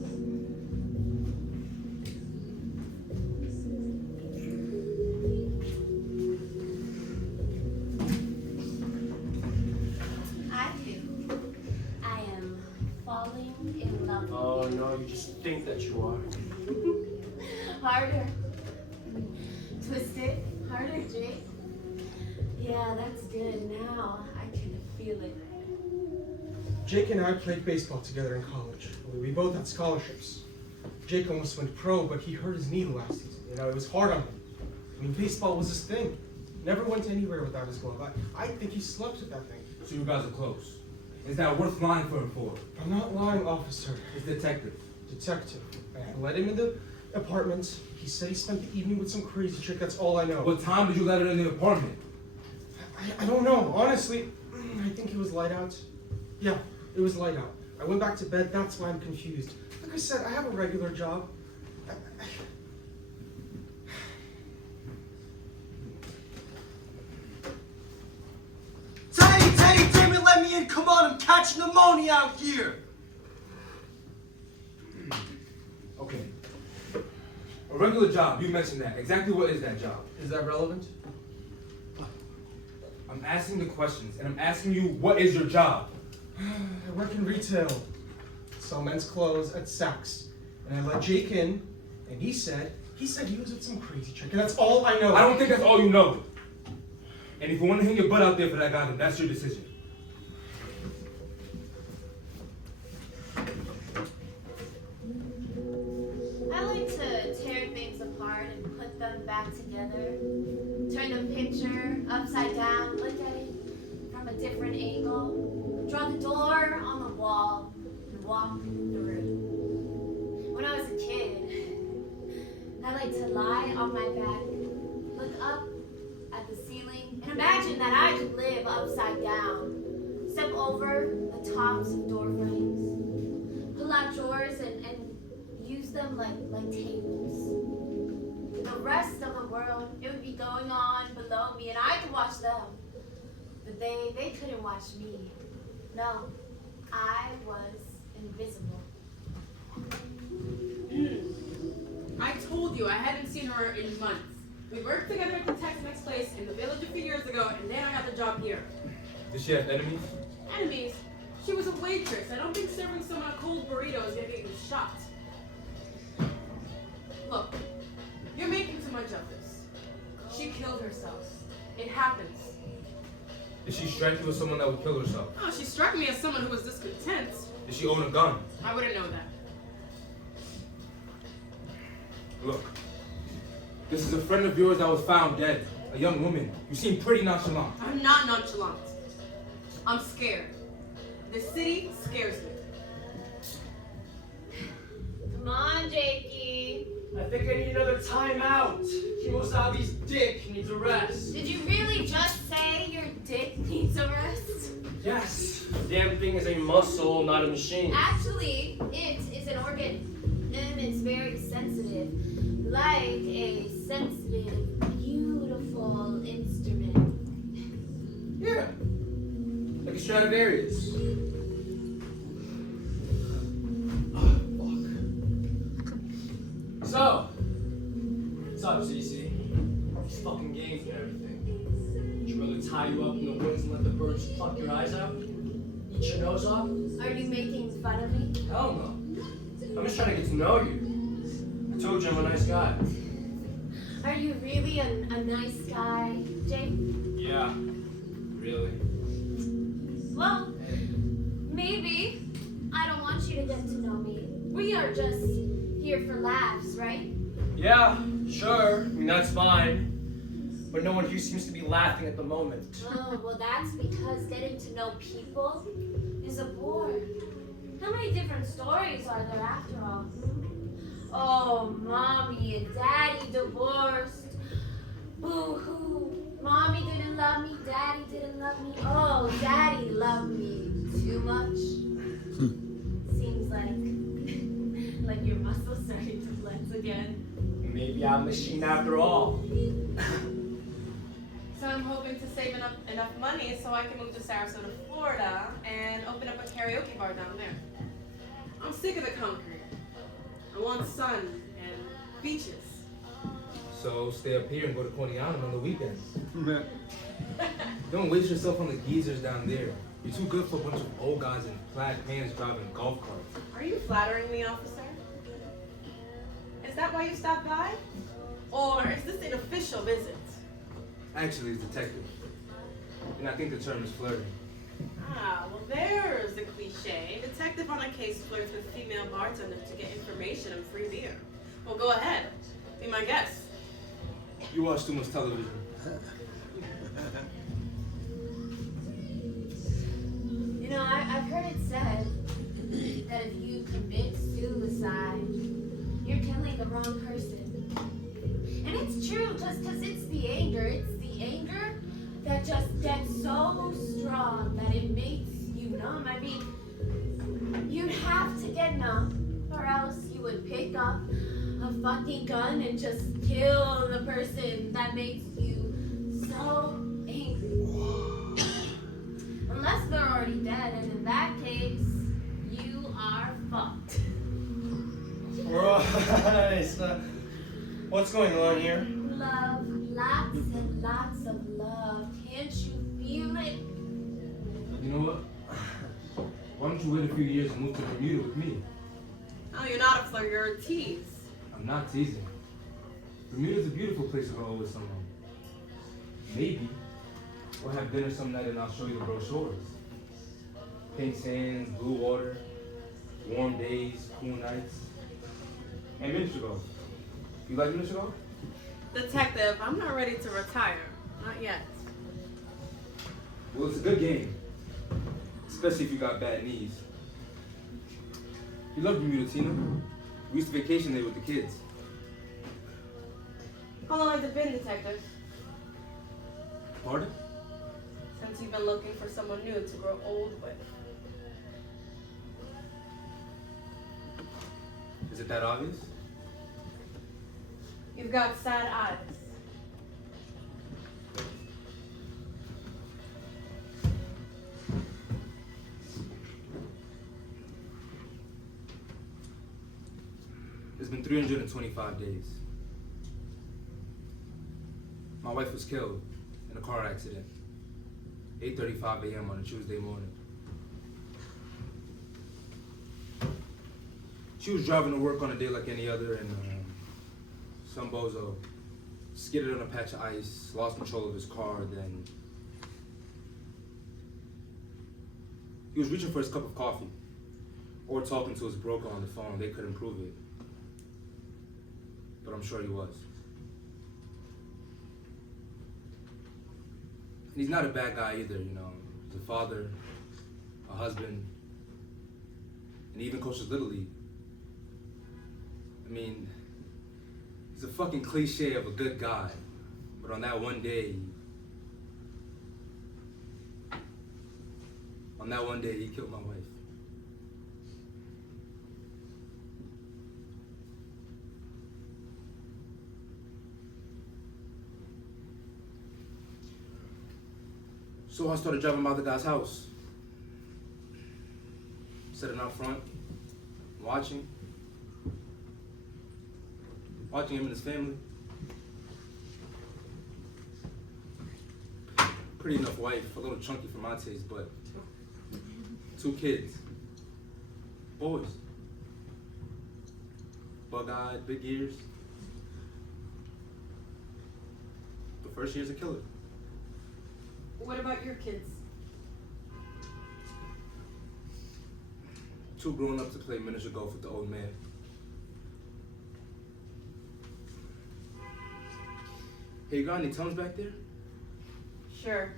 no, you just think that you are. Harder. Twist it. Harder, Jake. Yeah, that's good. Now I can feel it. Jake and I played baseball together in college. We both had scholarships. Jake almost went pro, but he hurt his knee last season. You know, it was hard on him. I mean, baseball was his thing. Never went anywhere without his glove. I think he slept with that thing. So you guys are close. Is that worth lying for him for? I'm not lying, officer. It's detective. Detective. I let him in the apartment. He said he spent the evening with some crazy chick. That's all I know. What time did you let her in the apartment? I don't know. Honestly, I think it was light out. Yeah, it was light out. I went back to bed. That's why I'm confused. Like I said, I have a regular job. Teddy, damn it, let me in. Come on, I'm catching pneumonia out here. Okay. A regular job, you mentioned that. Exactly what is that job? Is that relevant? I'm asking the questions, and I'm asking you, what is your job? I work in retail. Sell men's clothes at Saks. And I let Jake in, and he said he was with some crazy chick, and that's all I know. I don't think that's all you know. And if you want to hang your butt out there for that guy, then that's your decision. I like to tear things apart and put them back together. Turn the picture upside down, look at it from a different angle. Draw the door on the wall and walk the room. When I was a kid, I like to lie on my back, look up at the ceiling, and imagine that I could live upside down. Step over the tops of door frames, pull out drawers and use them like tables. The rest of the world, it would be going on below me, and I could watch them. But they couldn't watch me. No, I was invisible. I told you I hadn't seen her in months. We worked together at the Tex-Mex place in the village a few years ago, and then I got the job here. Did she have enemies? Enemies? She was a waitress. I don't think serving someone a cold burrito is gonna get you shot. Look, you're making too much of this. She killed herself. It happens. Did she strike you as someone that would kill herself? Oh, she struck me as someone who was discontent. Did she own a gun? I wouldn't know that. Look, this is a friend of yours that was found dead. A young woman. You seem pretty nonchalant. I'm not nonchalant. I'm scared. The city scares me. Come on, Jakey. I think I need another timeout. Kimosabi's dick needs a rest. Did you really just say your dick needs a rest? Yes. The damn thing is a muscle, not a machine. Actually, it is an organ, and it's very sensitive, like a sensitive, beautiful instrument. Yeah. Like a Stradivarius. So, what's up, CC? These fucking games and everything. Would you rather tie you up in the woods and let the birds pluck your eyes out? Eat your nose off? Are you making fun of me? Hell no. I'm just trying to get to know you. I told you I'm a nice guy. Are you really a nice guy, Jake? Yeah, really. Well, maybe I don't want you to get to know me. We are just here for laughs, right? Yeah, sure. I mean, that's fine. But no one here seems to be laughing at the moment. Oh, well, that's because getting to know people is a bore. How many different stories are there after all? Oh, mommy and daddy divorced. Boo-hoo. Mommy didn't love me, daddy didn't love me. Oh, daddy loved me too much. Seems like your muscles starting to flex again. Maybe I'm a machine after all. So I'm hoping to save enough money so I can move to Sarasota, Florida, and open up a karaoke bar down there. I'm sick of the concrete. I want sun and beaches. So stay up here and go to Coney Island on the weekends. Don't waste yourself on the geezers down there. You're too good for a bunch of old guys in plaid pants driving golf carts. Are you flattering me, officer? Is that why you stopped by? Or is this an official visit? Actually, it's detective. And I think the term is flirting. Ah, well there's the cliche. Detective on a case flirts with female bartenders to get information and free beer. Well, go ahead. Be my guest. You watch too much television. You know, I've heard it said that if you commit suicide, you're killing the wrong person. And it's true, just because it's the anger that just gets so strong that it makes you numb. I mean, you'd have to get numb, or else you would pick up a fucking gun and just kill the person that makes you so angry. Unless they're already dead, and in that case, you are fucked. Right. What's going on here? Love, lots and lots of love. Can't you feel it? You know what? Why don't you wait a few years and move to Bermuda with me? Oh, you're not a flirt, you're a tease. I'm not teasing. Bermuda's a beautiful place to go with someone. Maybe we'll have dinner some night and I'll show you the brochures. Pink sands, blue water, warm days, cool nights. And miniature golf. You like miniature golf? Detective, I'm not ready to retire. Not yet. Well, it's a good game. Especially if you got bad knees. You love Bermuda, Tina. We used to vacation there with the kids. How long has it been, Detective? Pardon? Since you've been looking for someone new to grow old with. Is it that obvious? You've got sad eyes. It's been 325 days. My wife was killed in a car accident. 8:35 a.m. on a Tuesday morning. She was driving to work on a day like any other, and some bozo skidded on a patch of ice, lost control of his car, then he was reaching for his cup of coffee or talking to his broker on the phone. They couldn't prove it, but I'm sure he was. And he's not a bad guy either, you know. He's a father, a husband, and he even coaches Little League. I mean, he's a fucking cliche of a good guy, but on that one day, he killed my wife. So I started driving by the guy's house, sitting out front, watching him and his family. Pretty enough wife, a little chunky for my taste, but 2 kids, boys, bug-eyed, big ears. The first year's a killer. What about your kids? 2 grown up to play miniature golf with the old man. Hey, you got any Tums back there? Sure.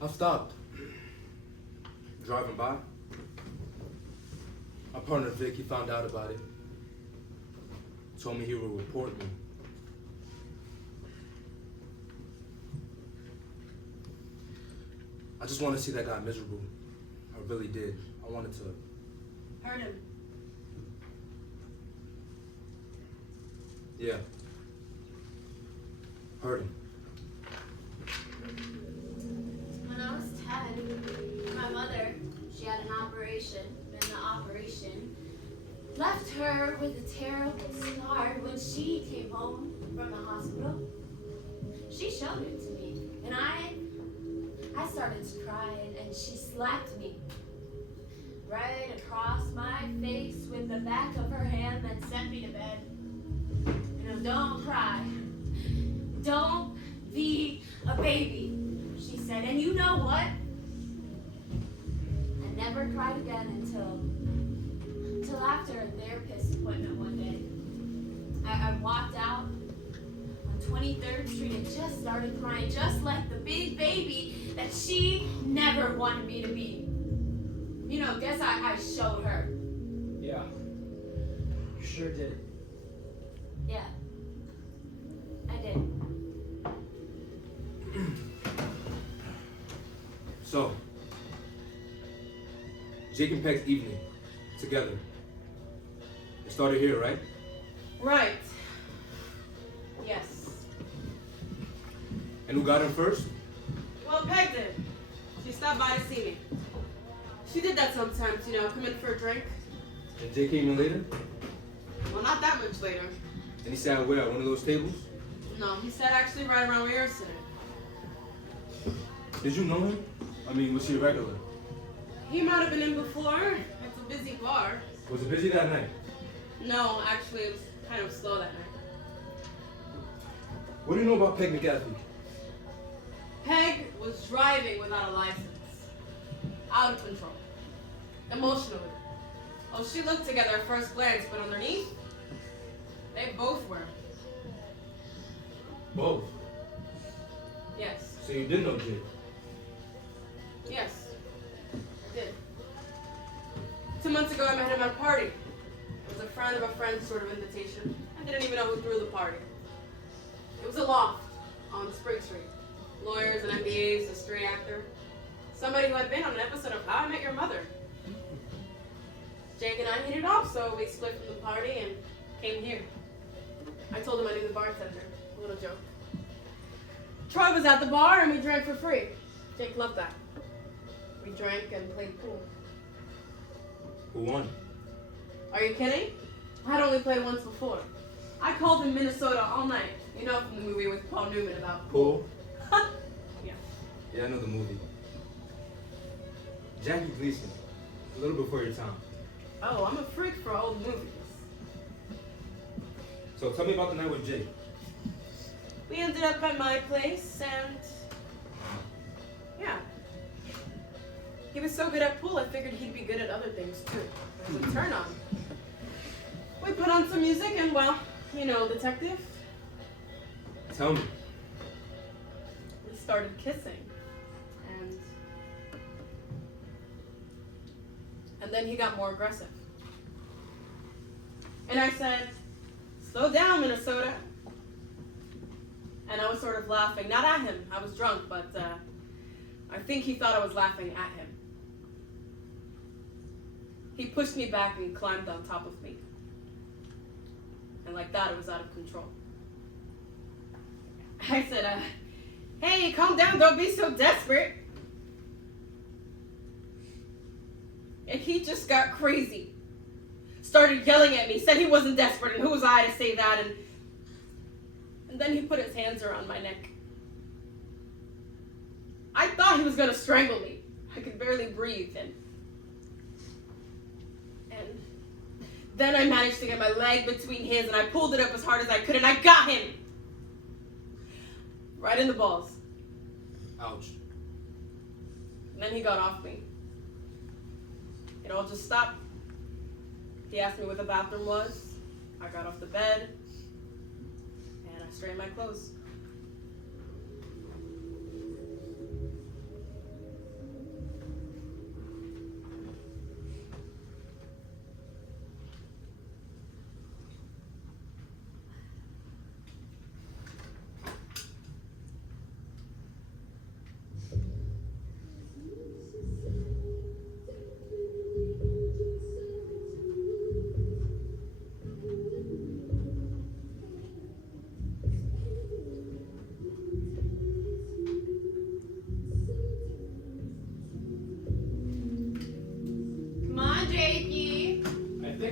I stopped. Driving by. My partner Vic, he found out about it. Told me he would report me. I just wanted to see that guy miserable. I really did. I wanted to. Hurt him. Yeah. Hurt him. When I was 10, my mother, She had an operation, and the operation left her with a terrible scar when she came home from the hospital. She showed it to me, and I started to cry, and she slapped me right across my face with the back of her hand that sent me to bed. You know, don't cry. Don't be a baby, she said. And you know what? I never cried again until after a therapist appointment one day. I walked out on 23rd Street and just started crying, just like the big baby that she never wanted me to be. You know, guess I showed her. Yeah. You sure did. Yeah, I did. So, Jake and Peg's evening together. It started here, right? Right. Yes. And who got him first? Well, Peg did. She stopped by to see me. She did that sometimes, you know, come in for a drink. And Jake came in later? Well, not that much later. And he sat where? At one of those tables? No, he sat actually right around where you're sitting. Did you know him? I mean, was he a regular? He might have been in before. It's a busy bar. Was it busy that night? No, actually, it was kind of slow that night. What do you know about Peg McGathy? Peg was driving without a license. Out of control. Emotionally. Oh, she looked together at first glance, but underneath, they both were. Both. Yes. So you did know Jake? Yes. I did. 2 months ago, I met him at a party. It was a friend of a friend sort of invitation. I didn't even know who threw the party. It was a loft on Spring Street. Lawyers and MBAs, a stray actor. Somebody who had been on an episode of How I Met Your Mother. Jake and I hit it off, so we split from the party and came here. I told him I knew the bartender. A little joke. Troy was at the bar and we drank for free. Jake loved that. We drank and played pool. Who won? Are you kidding? I'd only played once before. I called him Minnesota all night. You know from the movie with Paul Newman about Pool? Yeah. Yeah, I know the movie. Jackie Gleason. A little before your time. Oh, I'm a freak for old movies. So tell me about the night with Jake. We ended up at my place and yeah. He was so good at pool, I figured he'd be good at other things too. It was a turn on. We put on some music and well, you know, detective. Tell me. We started kissing. And then he got more aggressive. And I said, slow down, Minnesota. And I was sort of laughing, not at him. I was drunk, but I think he thought I was laughing at him. He pushed me back and climbed on top of me. And like that, it was out of control. I said, hey, calm down, don't be so desperate. And he just got crazy. Started yelling at me, said he wasn't desperate, and who was I to say that? And then he put his hands around my neck. I thought he was gonna strangle me. I could barely breathe, and then I managed to get my leg between his, and I pulled it up as hard as I could, and I got him! Right in the balls. Ouch. And then he got off me. It all just stopped. He asked me where the bathroom was. I got off the bed, and I straightened my clothes.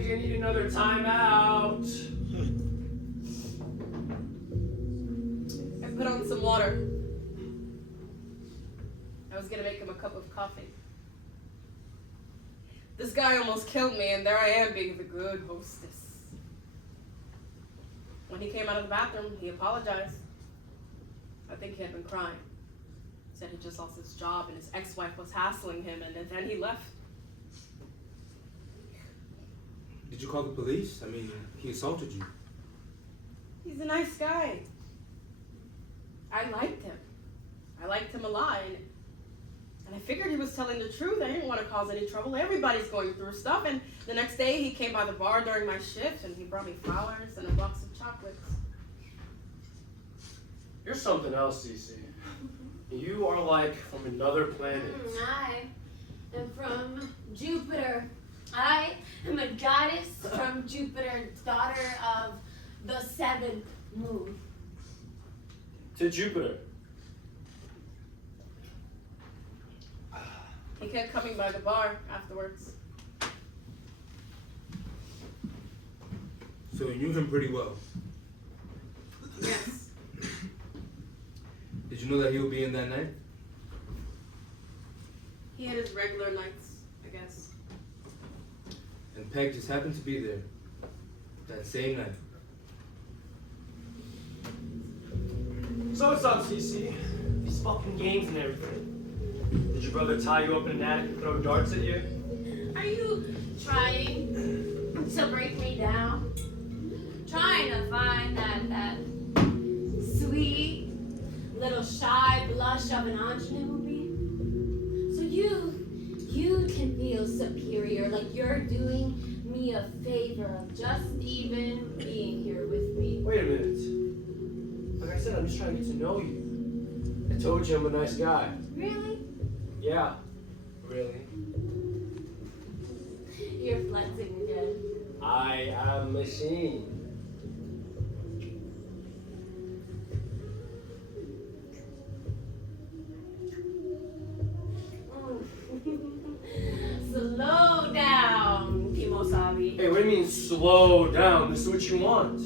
think I need another timeout. I put on some water. I was gonna make him a cup of coffee. This guy almost killed me, and there I am being the good hostess. When he came out of the bathroom, he apologized. I think he had been crying. Said he just lost his job and his ex-wife was hassling him, and then he left. Did you call the police? I mean, he assaulted you. He's a nice guy. I liked him. I liked him a lot, and I figured he was telling the truth. I didn't want to cause any trouble. Everybody's going through stuff, and the next day he came by the bar during my shift, and he brought me flowers and a box of chocolates. You're something else, Cece. You are like from another planet. I am from Jupiter. I am a goddess from Jupiter, daughter of the seventh moon. To Jupiter. He kept coming by the bar afterwards. So you knew him pretty well. Yes. Did you know that he would be in that night? He had his regular nights, I guess. And Peg just happened to be there. That same night. So what's up, Cece? These fucking games and everything. Did your brother tie you up in an attic and throw darts at you? Are you trying to break me down? Trying to find that sweet, little shy blush of an ingenuity? So you can feel superior, like you're doing me a favor of just even being here with me. Wait a minute. Like I said, I'm just trying to get to know you. I told you I'm a nice guy. Really? Yeah. Really? You're flexing again. I am machine. Slow down, Kimosabi. Hey, what do you mean slow down? This is what you want.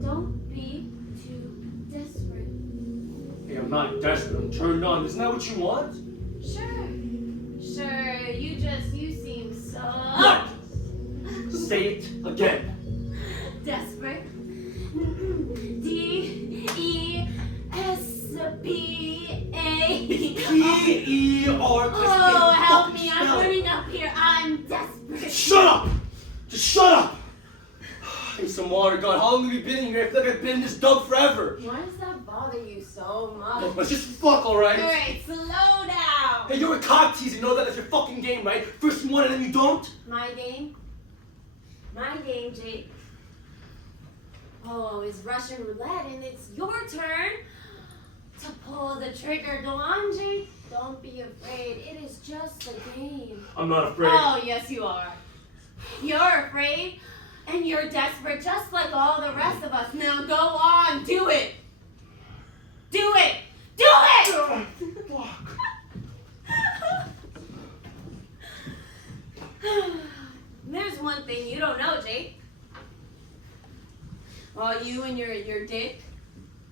Don't be too desperate. Hey, I'm not desperate. I'm turned on. Isn't that what you want? Sure. You seem so What? Say it again. desperate. D-E-S-P-A. P-E-R. Oh, help me. I'm burning up here. I'm desperate. Shut up! Just shut up! I need some water, God. How long have you been here? I feel like I've been in this dump forever. Why does that bother you so much? Look, let's just fuck, alright? Alright, slow down. Hey, you're a cock teaser. You know that? That's your fucking game, right? First you want it and then you don't? My game? My game, Jake. Oh, it's Russian roulette and it's your turn to pull the trigger. Go on, Jake. Don't be afraid. It is just a game. I'm not afraid. Oh, yes, you are. You're afraid and you're desperate just like all the rest of us. Now go on. Do it. Do it. Do it! There's one thing you don't know, Jake. While you and your dick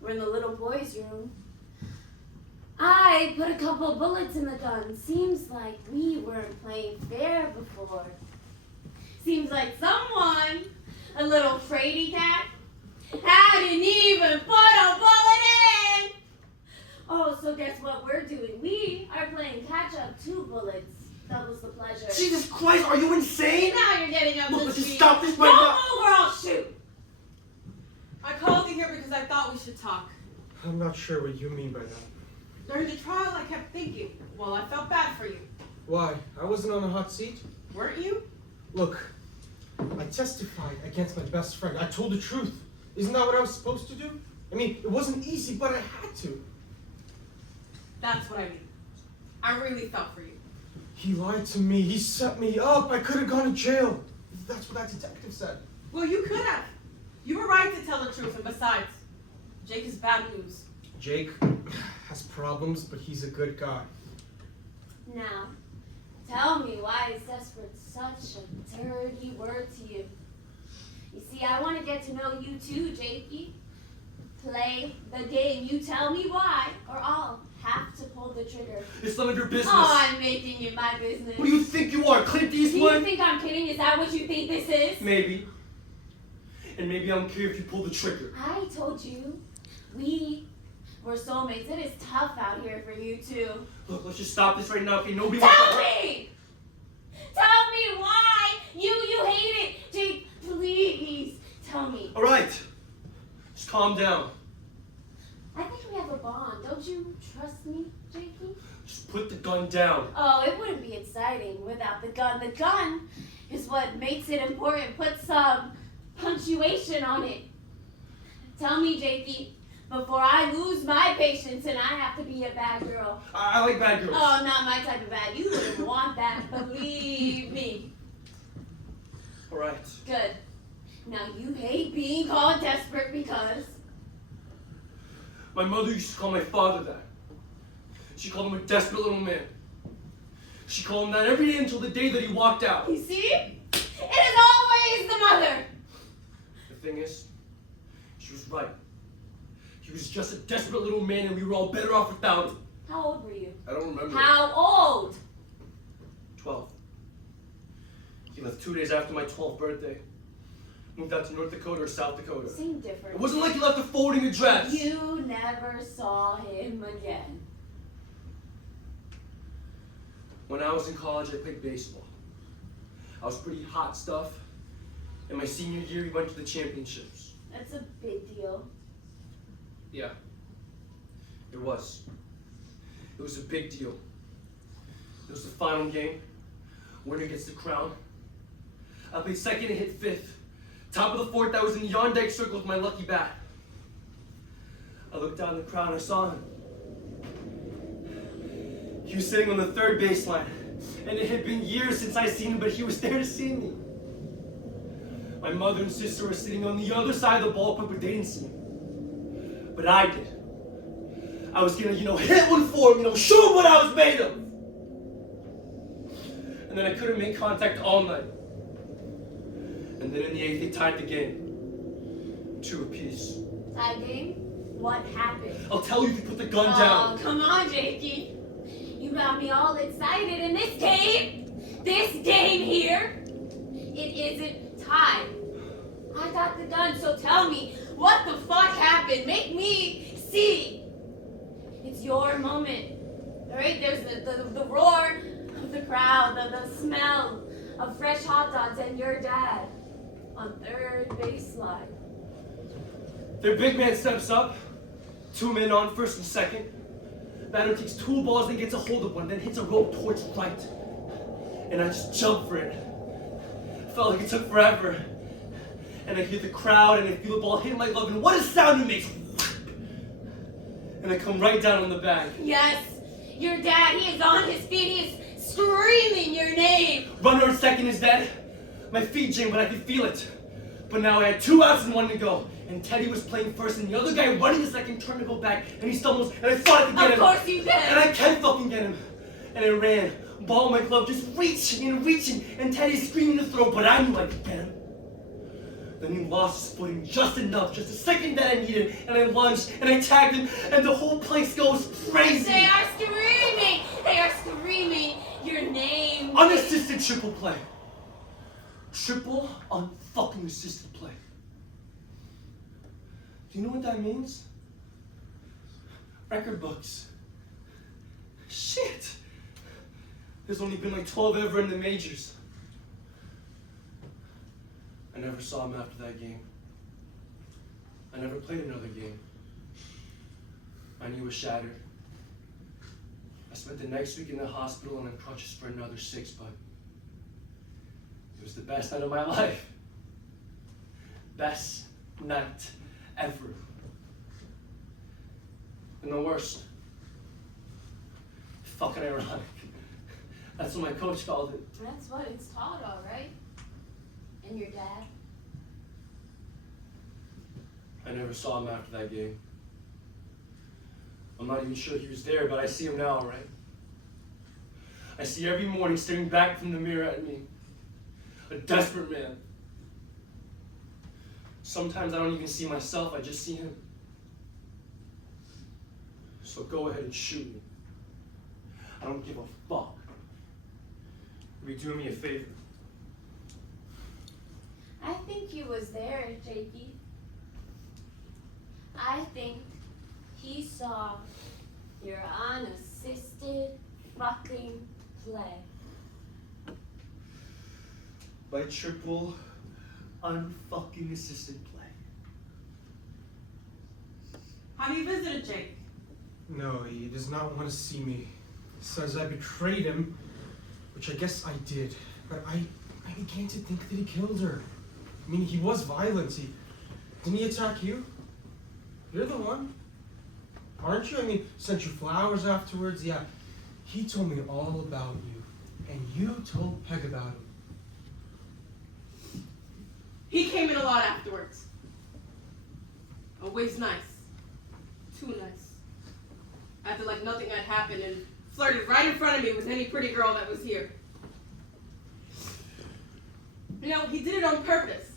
were in the little boy's room, I put a couple bullets in the gun. Seems like we weren't playing fair before. Seems like someone, a little fraidy cat, hadn't even put a bullet in. Oh, so guess what we're doing? We are playing catch up. 2 bullets. Doubles the pleasure. Jesus Christ, are you insane? Now you're getting up Look, to let's just speed. stop this right Don't now. move or I'll shoot. I called you here because I thought we should talk. I'm not sure what you mean by that. During the trial, I kept thinking, well, I felt bad for you. Why? I wasn't on a hot seat. Weren't you? Look, I testified against my best friend. I told the truth. Isn't that what I was supposed to do? I mean, it wasn't easy, but I had to. That's what I mean. I really felt for you. He lied to me. He set me up. I could have gone to jail. That's what that detective said. Well, you could have. You were right to tell the truth, and besides, Jake is bad news. Jake has problems, but he's a good guy. Now, Tell me, why is desperate such a dirty word to you? You see, I want to get to know you too, Jakey. Play the game. You tell me why, or I'll have to pull the trigger. It's none of your business. Oh, I'm making it my business. What do you think you are, Clint Do you Eastwood? think I'm kidding? Is that what you think this is? Maybe. And maybe I don't care if you pull the trigger. I told you, we were soulmates. It is tough out here for you too. Look, let's just stop this right now, okay? Nobody Tell me! Tell me why you hate it. Jake, please, tell me. All right. Just calm down. I think we have a bond. Don't you trust me, Jakey? Just put the gun down. Oh, it wouldn't be exciting without the gun. The gun is what makes it important. Put some punctuation on it. Tell me, Jakey, before I lose my patience and I have to be a bad girl. I like bad girls. Oh, not my type of bad. You wouldn't want that, believe me. All right. Good. Now you hate being called desperate because... My mother used to call my father that. She called him a desperate little man. She called him that every day until the day that he walked out. You see? It is always the mother. The thing is, she was right. He was just a desperate little man and we were all better off without him. How old were you? I don't remember. How old? 12. He left 2 days after my 12th birthday. Moved out to North Dakota or South Dakota. Same difference. It wasn't like he left a forwarding address. You never saw him again. When I was in college, I played baseball. I was pretty hot stuff. And my senior year, we went to the championships. That's a big deal. Yeah, it was. It was a big deal. It was the final game. Winner gets the crown. I played second and hit fifth. Top of the fourth, I was in the on-deck circle with my lucky bat. I looked down the crowd and I saw him. He was sitting on the third baseline, and it had been years since I seen him, but he was there to see me. My mother and sister were sitting on the other side of the ballpark, but they didn't see him. But I did. I was gonna, hit one for him, show him what I was made of. And then I couldn't make contact all night. And then in the eighth, they tied the game. 2 apiece. Tie game? What happened? I'll tell you if you put the gun down. Oh, come on, Jakey. You got me all excited in this game here. It isn't tied. I got the gun, so tell me, what the fuck happened? Make me see. It's your moment. All right, there's the roar of the crowd, the smell of fresh hot dogs, and your dad on third baseline. Their big man steps up, 2 men on, first and second. Batter takes 2 balls, then gets a hold of one, then hits a rope towards right. And I just jump for it. Felt like it took forever. And I hear the crowd, and I feel the ball hit my glove, and what a sound it makes! And I come right down on the bag. Yes, your dad, he is on his feet, he is screaming your name. Runner on second is dead. My feet jammed, but I could feel it. But now I had 2 outs and 1 to go. And Teddy was playing first, and the other guy running the second turned to go back, and he stumbles, and I fought to get him. Of course you did. And I can't fucking get him. And I ran, ball in my glove, just reaching and reaching, and Teddy's screaming to throw, but I knew I could get him. Then he lost his footing just enough, just a second that I needed, and I lunged, and I tagged him, and the whole place goes crazy. They are screaming! They are screaming your name. Unassisted triple play. Triple unfucking assisted play. Do you know what that means? Record books. Shit! There's only been like 12 ever in the majors. I never saw him after that game. I never played another game. My knee was shattered. I spent the next week in the hospital and on crutches for another 6, but it was the best night of my life. Best night ever. And the worst. Fucking ironic. That's what my coach called it. That's what it's taught, all right. And your dad? I never saw him after that game. I'm not even sure he was there, but I see him now, all right? I see every morning staring back from the mirror at me. A desperate man. Sometimes I don't even see myself, I just see him. So go ahead and shoot me. I don't give a fuck. You'll be doing me a favor. I think he was there, Jakey. I think he saw your unassisted fucking play. By triple unfucking assisted play. Have you visited Jake? No, he does not want to see me. He says I betrayed him, which I guess I did. But I began to think that he killed her. I mean, he was violent. Didn't he attack you? You're the one. Aren't you? I mean, sent you flowers afterwards. Yeah, he told me all about you. And you told Peg about him. He came in a lot afterwards. Always nice. Too nice. Acted like nothing had happened and flirted right in front of me with any pretty girl that was here. You know, he did it on purpose.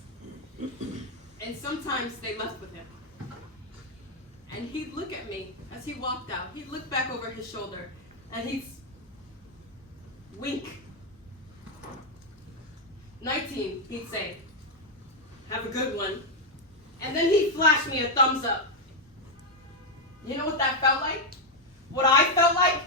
And sometimes they left with him. And he'd look at me as he walked out. He'd look back over his shoulder and he'd wink. 19, he'd say, have a good one. And then he'd flash me a thumbs up. You know what that felt like? What I felt like?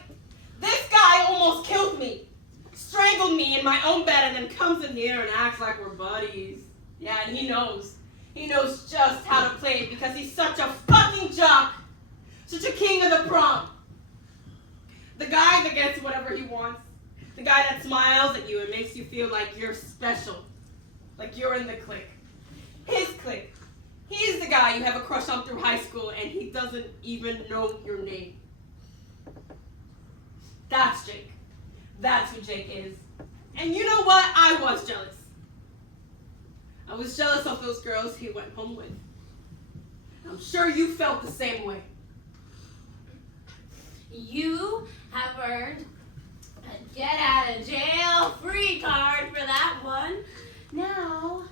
This guy almost killed me. Strangled me in my own bed and then comes in here and acts like we're buddies. Yeah, and he knows. He knows just how to play it because he's such a fucking jock. Such a king of the prom. The guy that gets whatever he wants. The guy that smiles at you and makes you feel like you're special. Like you're in the clique. His clique. He's the guy you have a crush on through high school and he doesn't even know your name. That's Jake. That's who Jake is. And you know what? I was jealous. I was jealous of those girls he went home with. I'm sure you felt the same way. You have earned a get out of jail free card for that one. Now,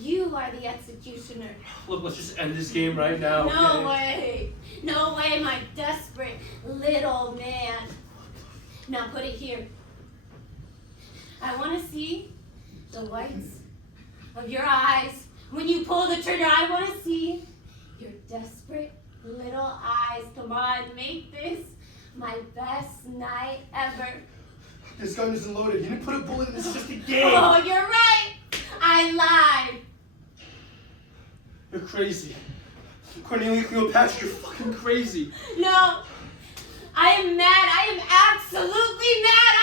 you are the executioner. Look, let's just end this game right now. No Okay? way. No way, my desperate little man. Now put it here. I want to see the whites of your eyes. When you pull the trigger, I want to see your desperate little eyes. Come on, make this my best night ever. This gun isn't loaded. You didn't put a bullet in this. It's just a game. Oh, you're right. I lied. You're crazy. Cornelia Cleopatra, you're fucking crazy. No, I am mad. I am absolutely mad.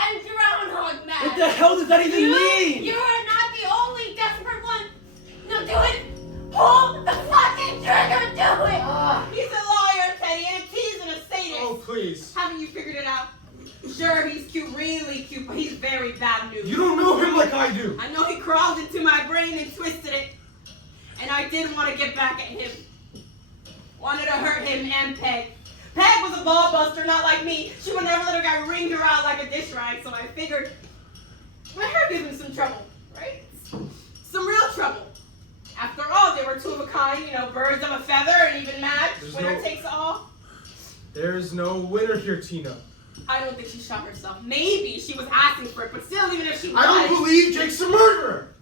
I'm groundhog mad. What the hell does that even mean? You are not the only desperate one. No, do it. Pull the fucking trigger. Do it. He's a liar, Teddy, and he's a sadist. Oh, please. Haven't you figured it out? Sure, he's cute, really cute, but he's very bad news. You don't know him like I do. I know he crawled into my brain and twisted it. And I did want to get back at him. Wanted to hurt him and Peg. Peg was a ball buster, not like me. She would never let a guy wring her out like a dish rag, so I figured, let her give him some trouble, right? Some real trouble. After all, they were two of a kind, you know, birds of a feather, and even match. Winner takes all. There's no winner here, Tina. I don't think she shot herself. Maybe she was asking for it, but still, even if she was. I don't believe Jake's a murderer.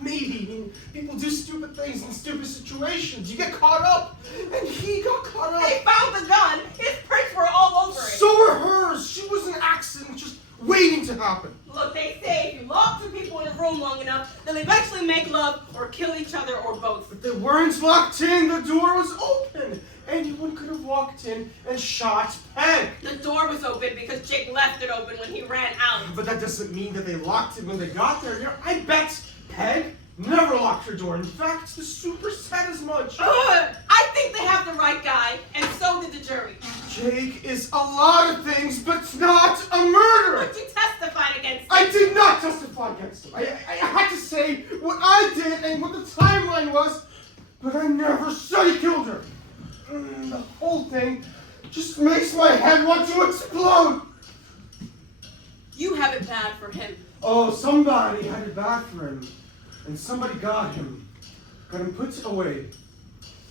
Maybe. I mean, people do stupid things in stupid situations. You get caught up, and he got caught up. They found the gun. His prints were all over it. So were hers. She was an accident just waiting to happen. Look, they say if you lock two people in a room long enough, they'll eventually make love or kill each other or both. But they weren't locked in. The door was open. Anyone could have walked in and shot Peg. The door was open because Jake left it open when he ran out. But that doesn't mean that they locked it when they got there. You know, I bet Peg never locked her door. In fact, the super said as much. I think they have the right guy, and so did the jury. Jake is a lot of things, but not a murderer. But you testified against him. I did not testify against him. I had to say what I did and what the timeline was, but I never said he killed her. The whole thing just makes my head want to explode. You have it bad for him. Oh, somebody had it bad for him. And somebody got him. Got him put away.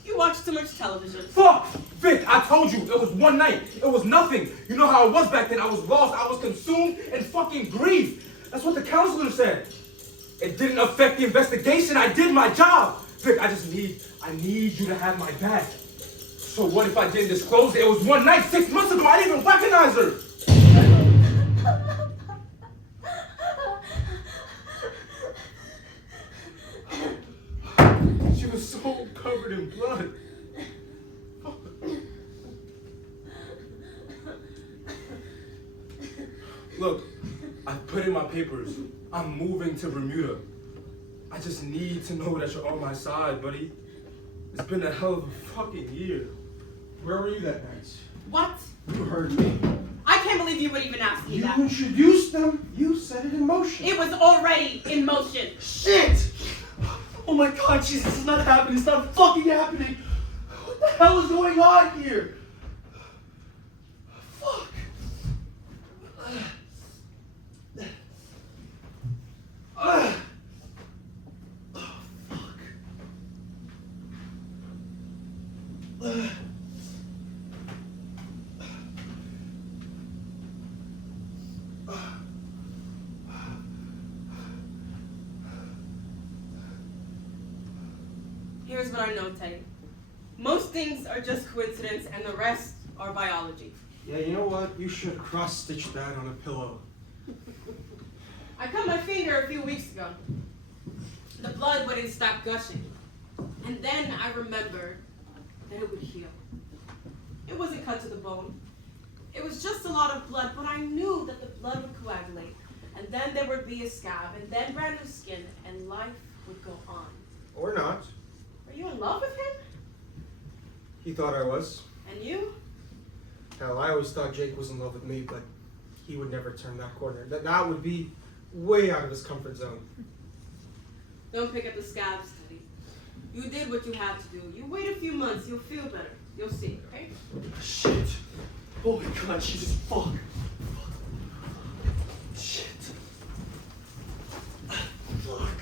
You watch too much television. Fuck! Vic, I told you, it was one night. It was nothing. You know how I was back then. I was lost. I was consumed in fucking grief. That's what the counselor said. It didn't affect the investigation. I did my job. Vic, I need you to have my back. So what if I didn't disclose it? It was one night 6 months ago. I didn't even recognize her. She was so covered in blood. Look, I put in my papers. I'm moving to Bermuda. I just need to know that you're on my side, buddy. It's been a hell of a fucking year. Where were you that night? What? You heard me. I can't believe you would even ask me You that. introduced them. You set it in motion. It was already in motion. Shit! Oh my god, Jesus, this is not happening. It's not fucking happening. What the hell is going on here? Fuck. Here's what I know, Teddy. Most things are just coincidence and the rest are biology. Yeah, you know what? You should cross-stitch that on a pillow. I cut my finger a few weeks ago. The blood wouldn't stop gushing. And then I remembered that it would heal. It wasn't cut to the bone. It was just a lot of blood, but I knew that the blood would coagulate. And then there would be a scab, and then brand new skin, and life would go on. Or not. Are you in love with him? He thought I was. And you? Hell, I always thought Jake was in love with me, but he would never turn that corner. That would be way out of his comfort zone. Don't pick up the scabs, Teddy. You did what you had to do. You wait a few months, you'll feel better. You'll see, okay? Shit. Oh my god, Jesus, fuck. Shit. Fuck.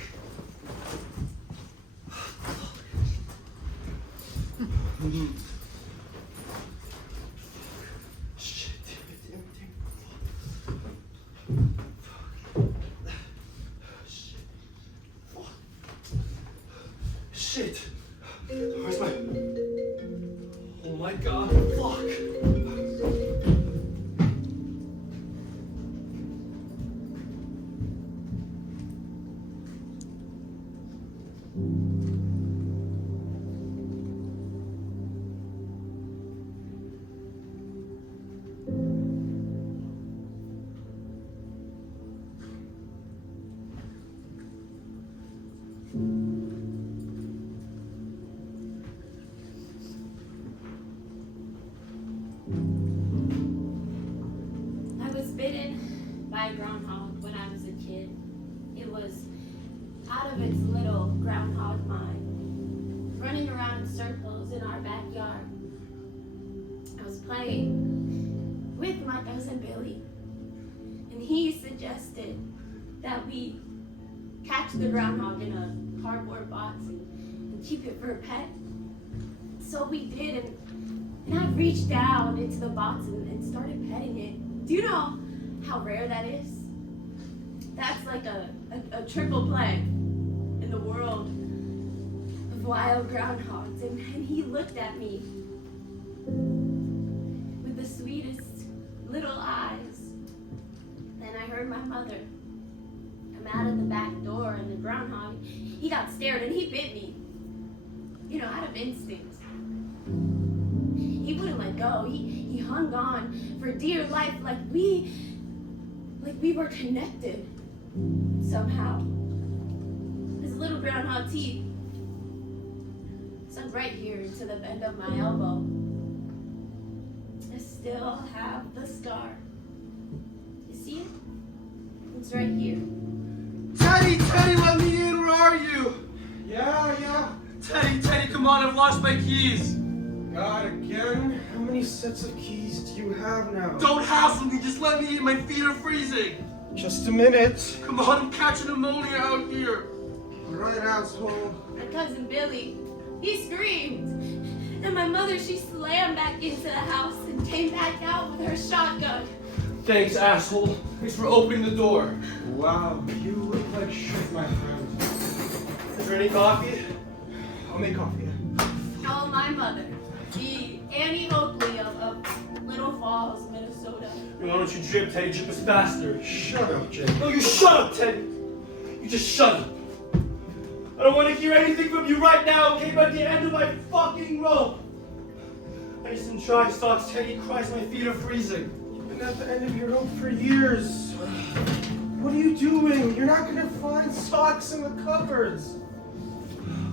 Shit, damn it. Shit. Fuck. Shit. Where's my... Oh my god, fuck. I was bitten by a groundhog when I was a kid. It was out of its little groundhog mind, running around in circles in our backyard. I was playing with my cousin Billy, and he suggested that we catch the groundhog in a cardboard box and keep it for a pet. So we did, and I reached down into the box and started petting it. Do you know how rare that is? That's like a triple play in the world of wild groundhogs. And he looked at me with the sweetest little eyes. Then I heard my mother come out of the back door, and the groundhog, he got scared and he bit me. You know, out of instinct. He wouldn't let go. He hung on for dear life, like we were connected somehow. His little groundhog teeth sunk right here into the bend of my elbow. I still have the scar. You see it? It's right here. Teddy, let me in. Where are you? Yeah. Teddy, come on. I've lost my keys. God, again? How many sets of keys do you have now? Don't hassle me. Just let me in. My feet are freezing. Just a minute. Come on, I'm catching pneumonia out here. Right, asshole. My cousin Billy, he screamed. And my mother, she slammed back into the house and came back out with her shotgun. Thanks, asshole. Thanks for opening the door. Wow, you look like shit, my friend. Is there any coffee? I'll make coffee. Oh, my mother, the Annie Oakley of Little Falls, Minnesota. Why don't you drip, Teddy? Drip is faster. Shut up, Jake. No, you shut up, Teddy. You just shut up. I don't want to hear anything from you right now, okay? But at the end of my fucking rope. I need some dry socks, Teddy. Christ, my feet are freezing. You've been at the end of your rope for years. What are you doing? You're not gonna find socks in the cupboards.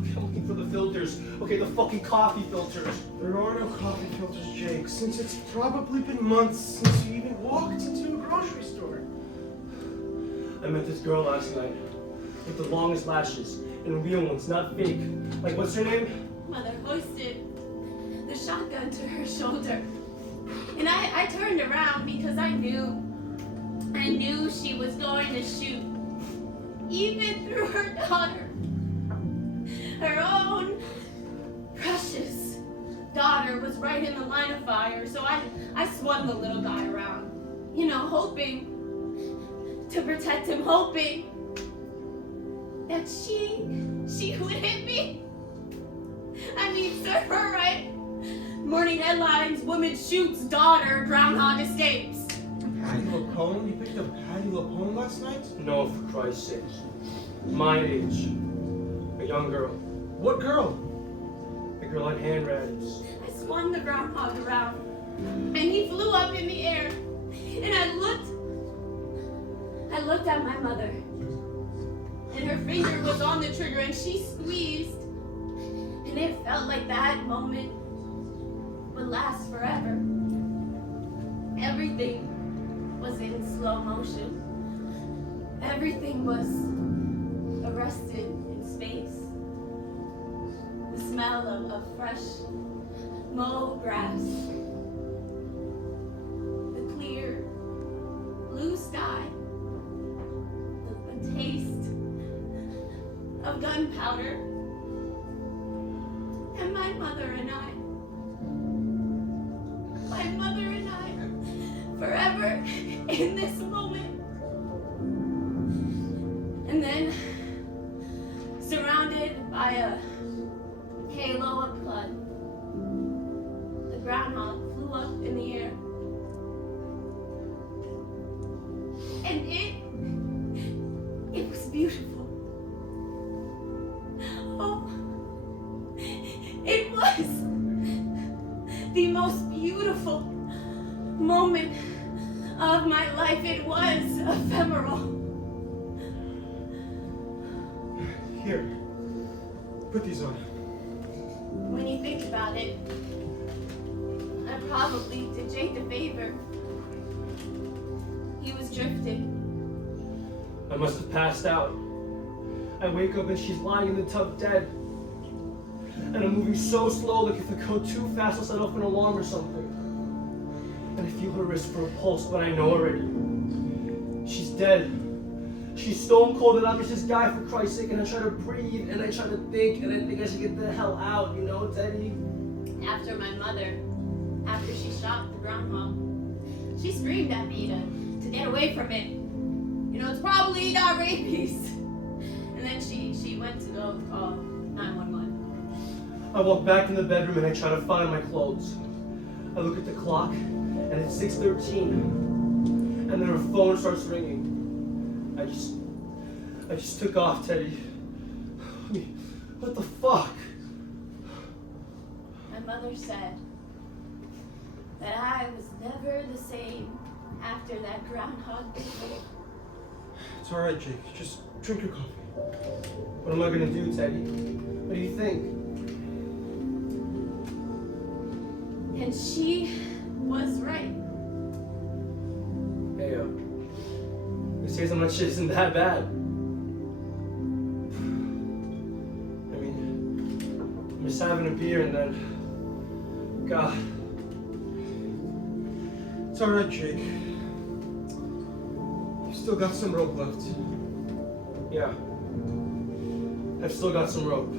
Okay, I'm looking for the filters. Okay, the fucking coffee filters. There are no coffee filters, Jake, since it's probably been months since you even walked into a grocery store. I met this girl last night with the longest lashes and real ones, not fake. Like, what's her name? Mother hoisted the shotgun to her shoulder. And I turned around because I knew she was going to shoot. Even through her daughter. Her own precious daughter was right in the line of fire. So I swung the little guy around, you know, hoping to protect him, hoping that she would hit me. I mean, serve her right. Morning headlines, woman shoots daughter, groundhog escapes. Patty LaPone? You picked up Patty LaPone last night? No, for Christ's sake. My age. A young girl. What girl? A girl on hand radis. I swung the groundhog around, and he flew up in the air. And I looked at my mother, and her finger was on the trigger, and she squeezed. And it felt like that moment would last forever. Everything was in slow motion. Everything was arrested in space. The smell of fresh mowed grass. The clear blue sky. The taste of gunpowder. And my mother and I. My mother and I. Forever in this moment. And then, surrounded by a halo of blood, the groundhog flew up in the air. And it was beautiful. Oh, it was the most beautiful moment of my life. It was ephemeral. Here, put these on. When you think about it, I probably did Jake a favor. He was drifting. I must have passed out. I wake up and she's lying in the tub dead. And I'm moving so slow, like if I go too fast, I'll set off an alarm or something. And I feel her wrist for a pulse, but I know already. She's dead. She's stone cold, and I'm just this guy, for Christ's sake, and I try to breathe, and I try to think, and I think I should get the hell out, you know, Teddy? After my mother, after she shot the groundhog, she screamed at me to get away from it. You know, it's probably got rabies. And then she went to go call 911. I walk back in the bedroom and I try to find my clothes. I look at the clock and it's 6:13. And then her phone starts ringing. I just took off, Teddy. I mean, what the fuck? My mother said that I was never the same after that groundhog day. It's alright, Jake. Just drink your coffee. What am I gonna do, Teddy? What do you think? And she was right. Hey, who says I'm not shit isn't that bad? I mean, I'm just having a beer and then, God. It's alright, Jake. You Still got some rope left. Yeah. I've still got some rope.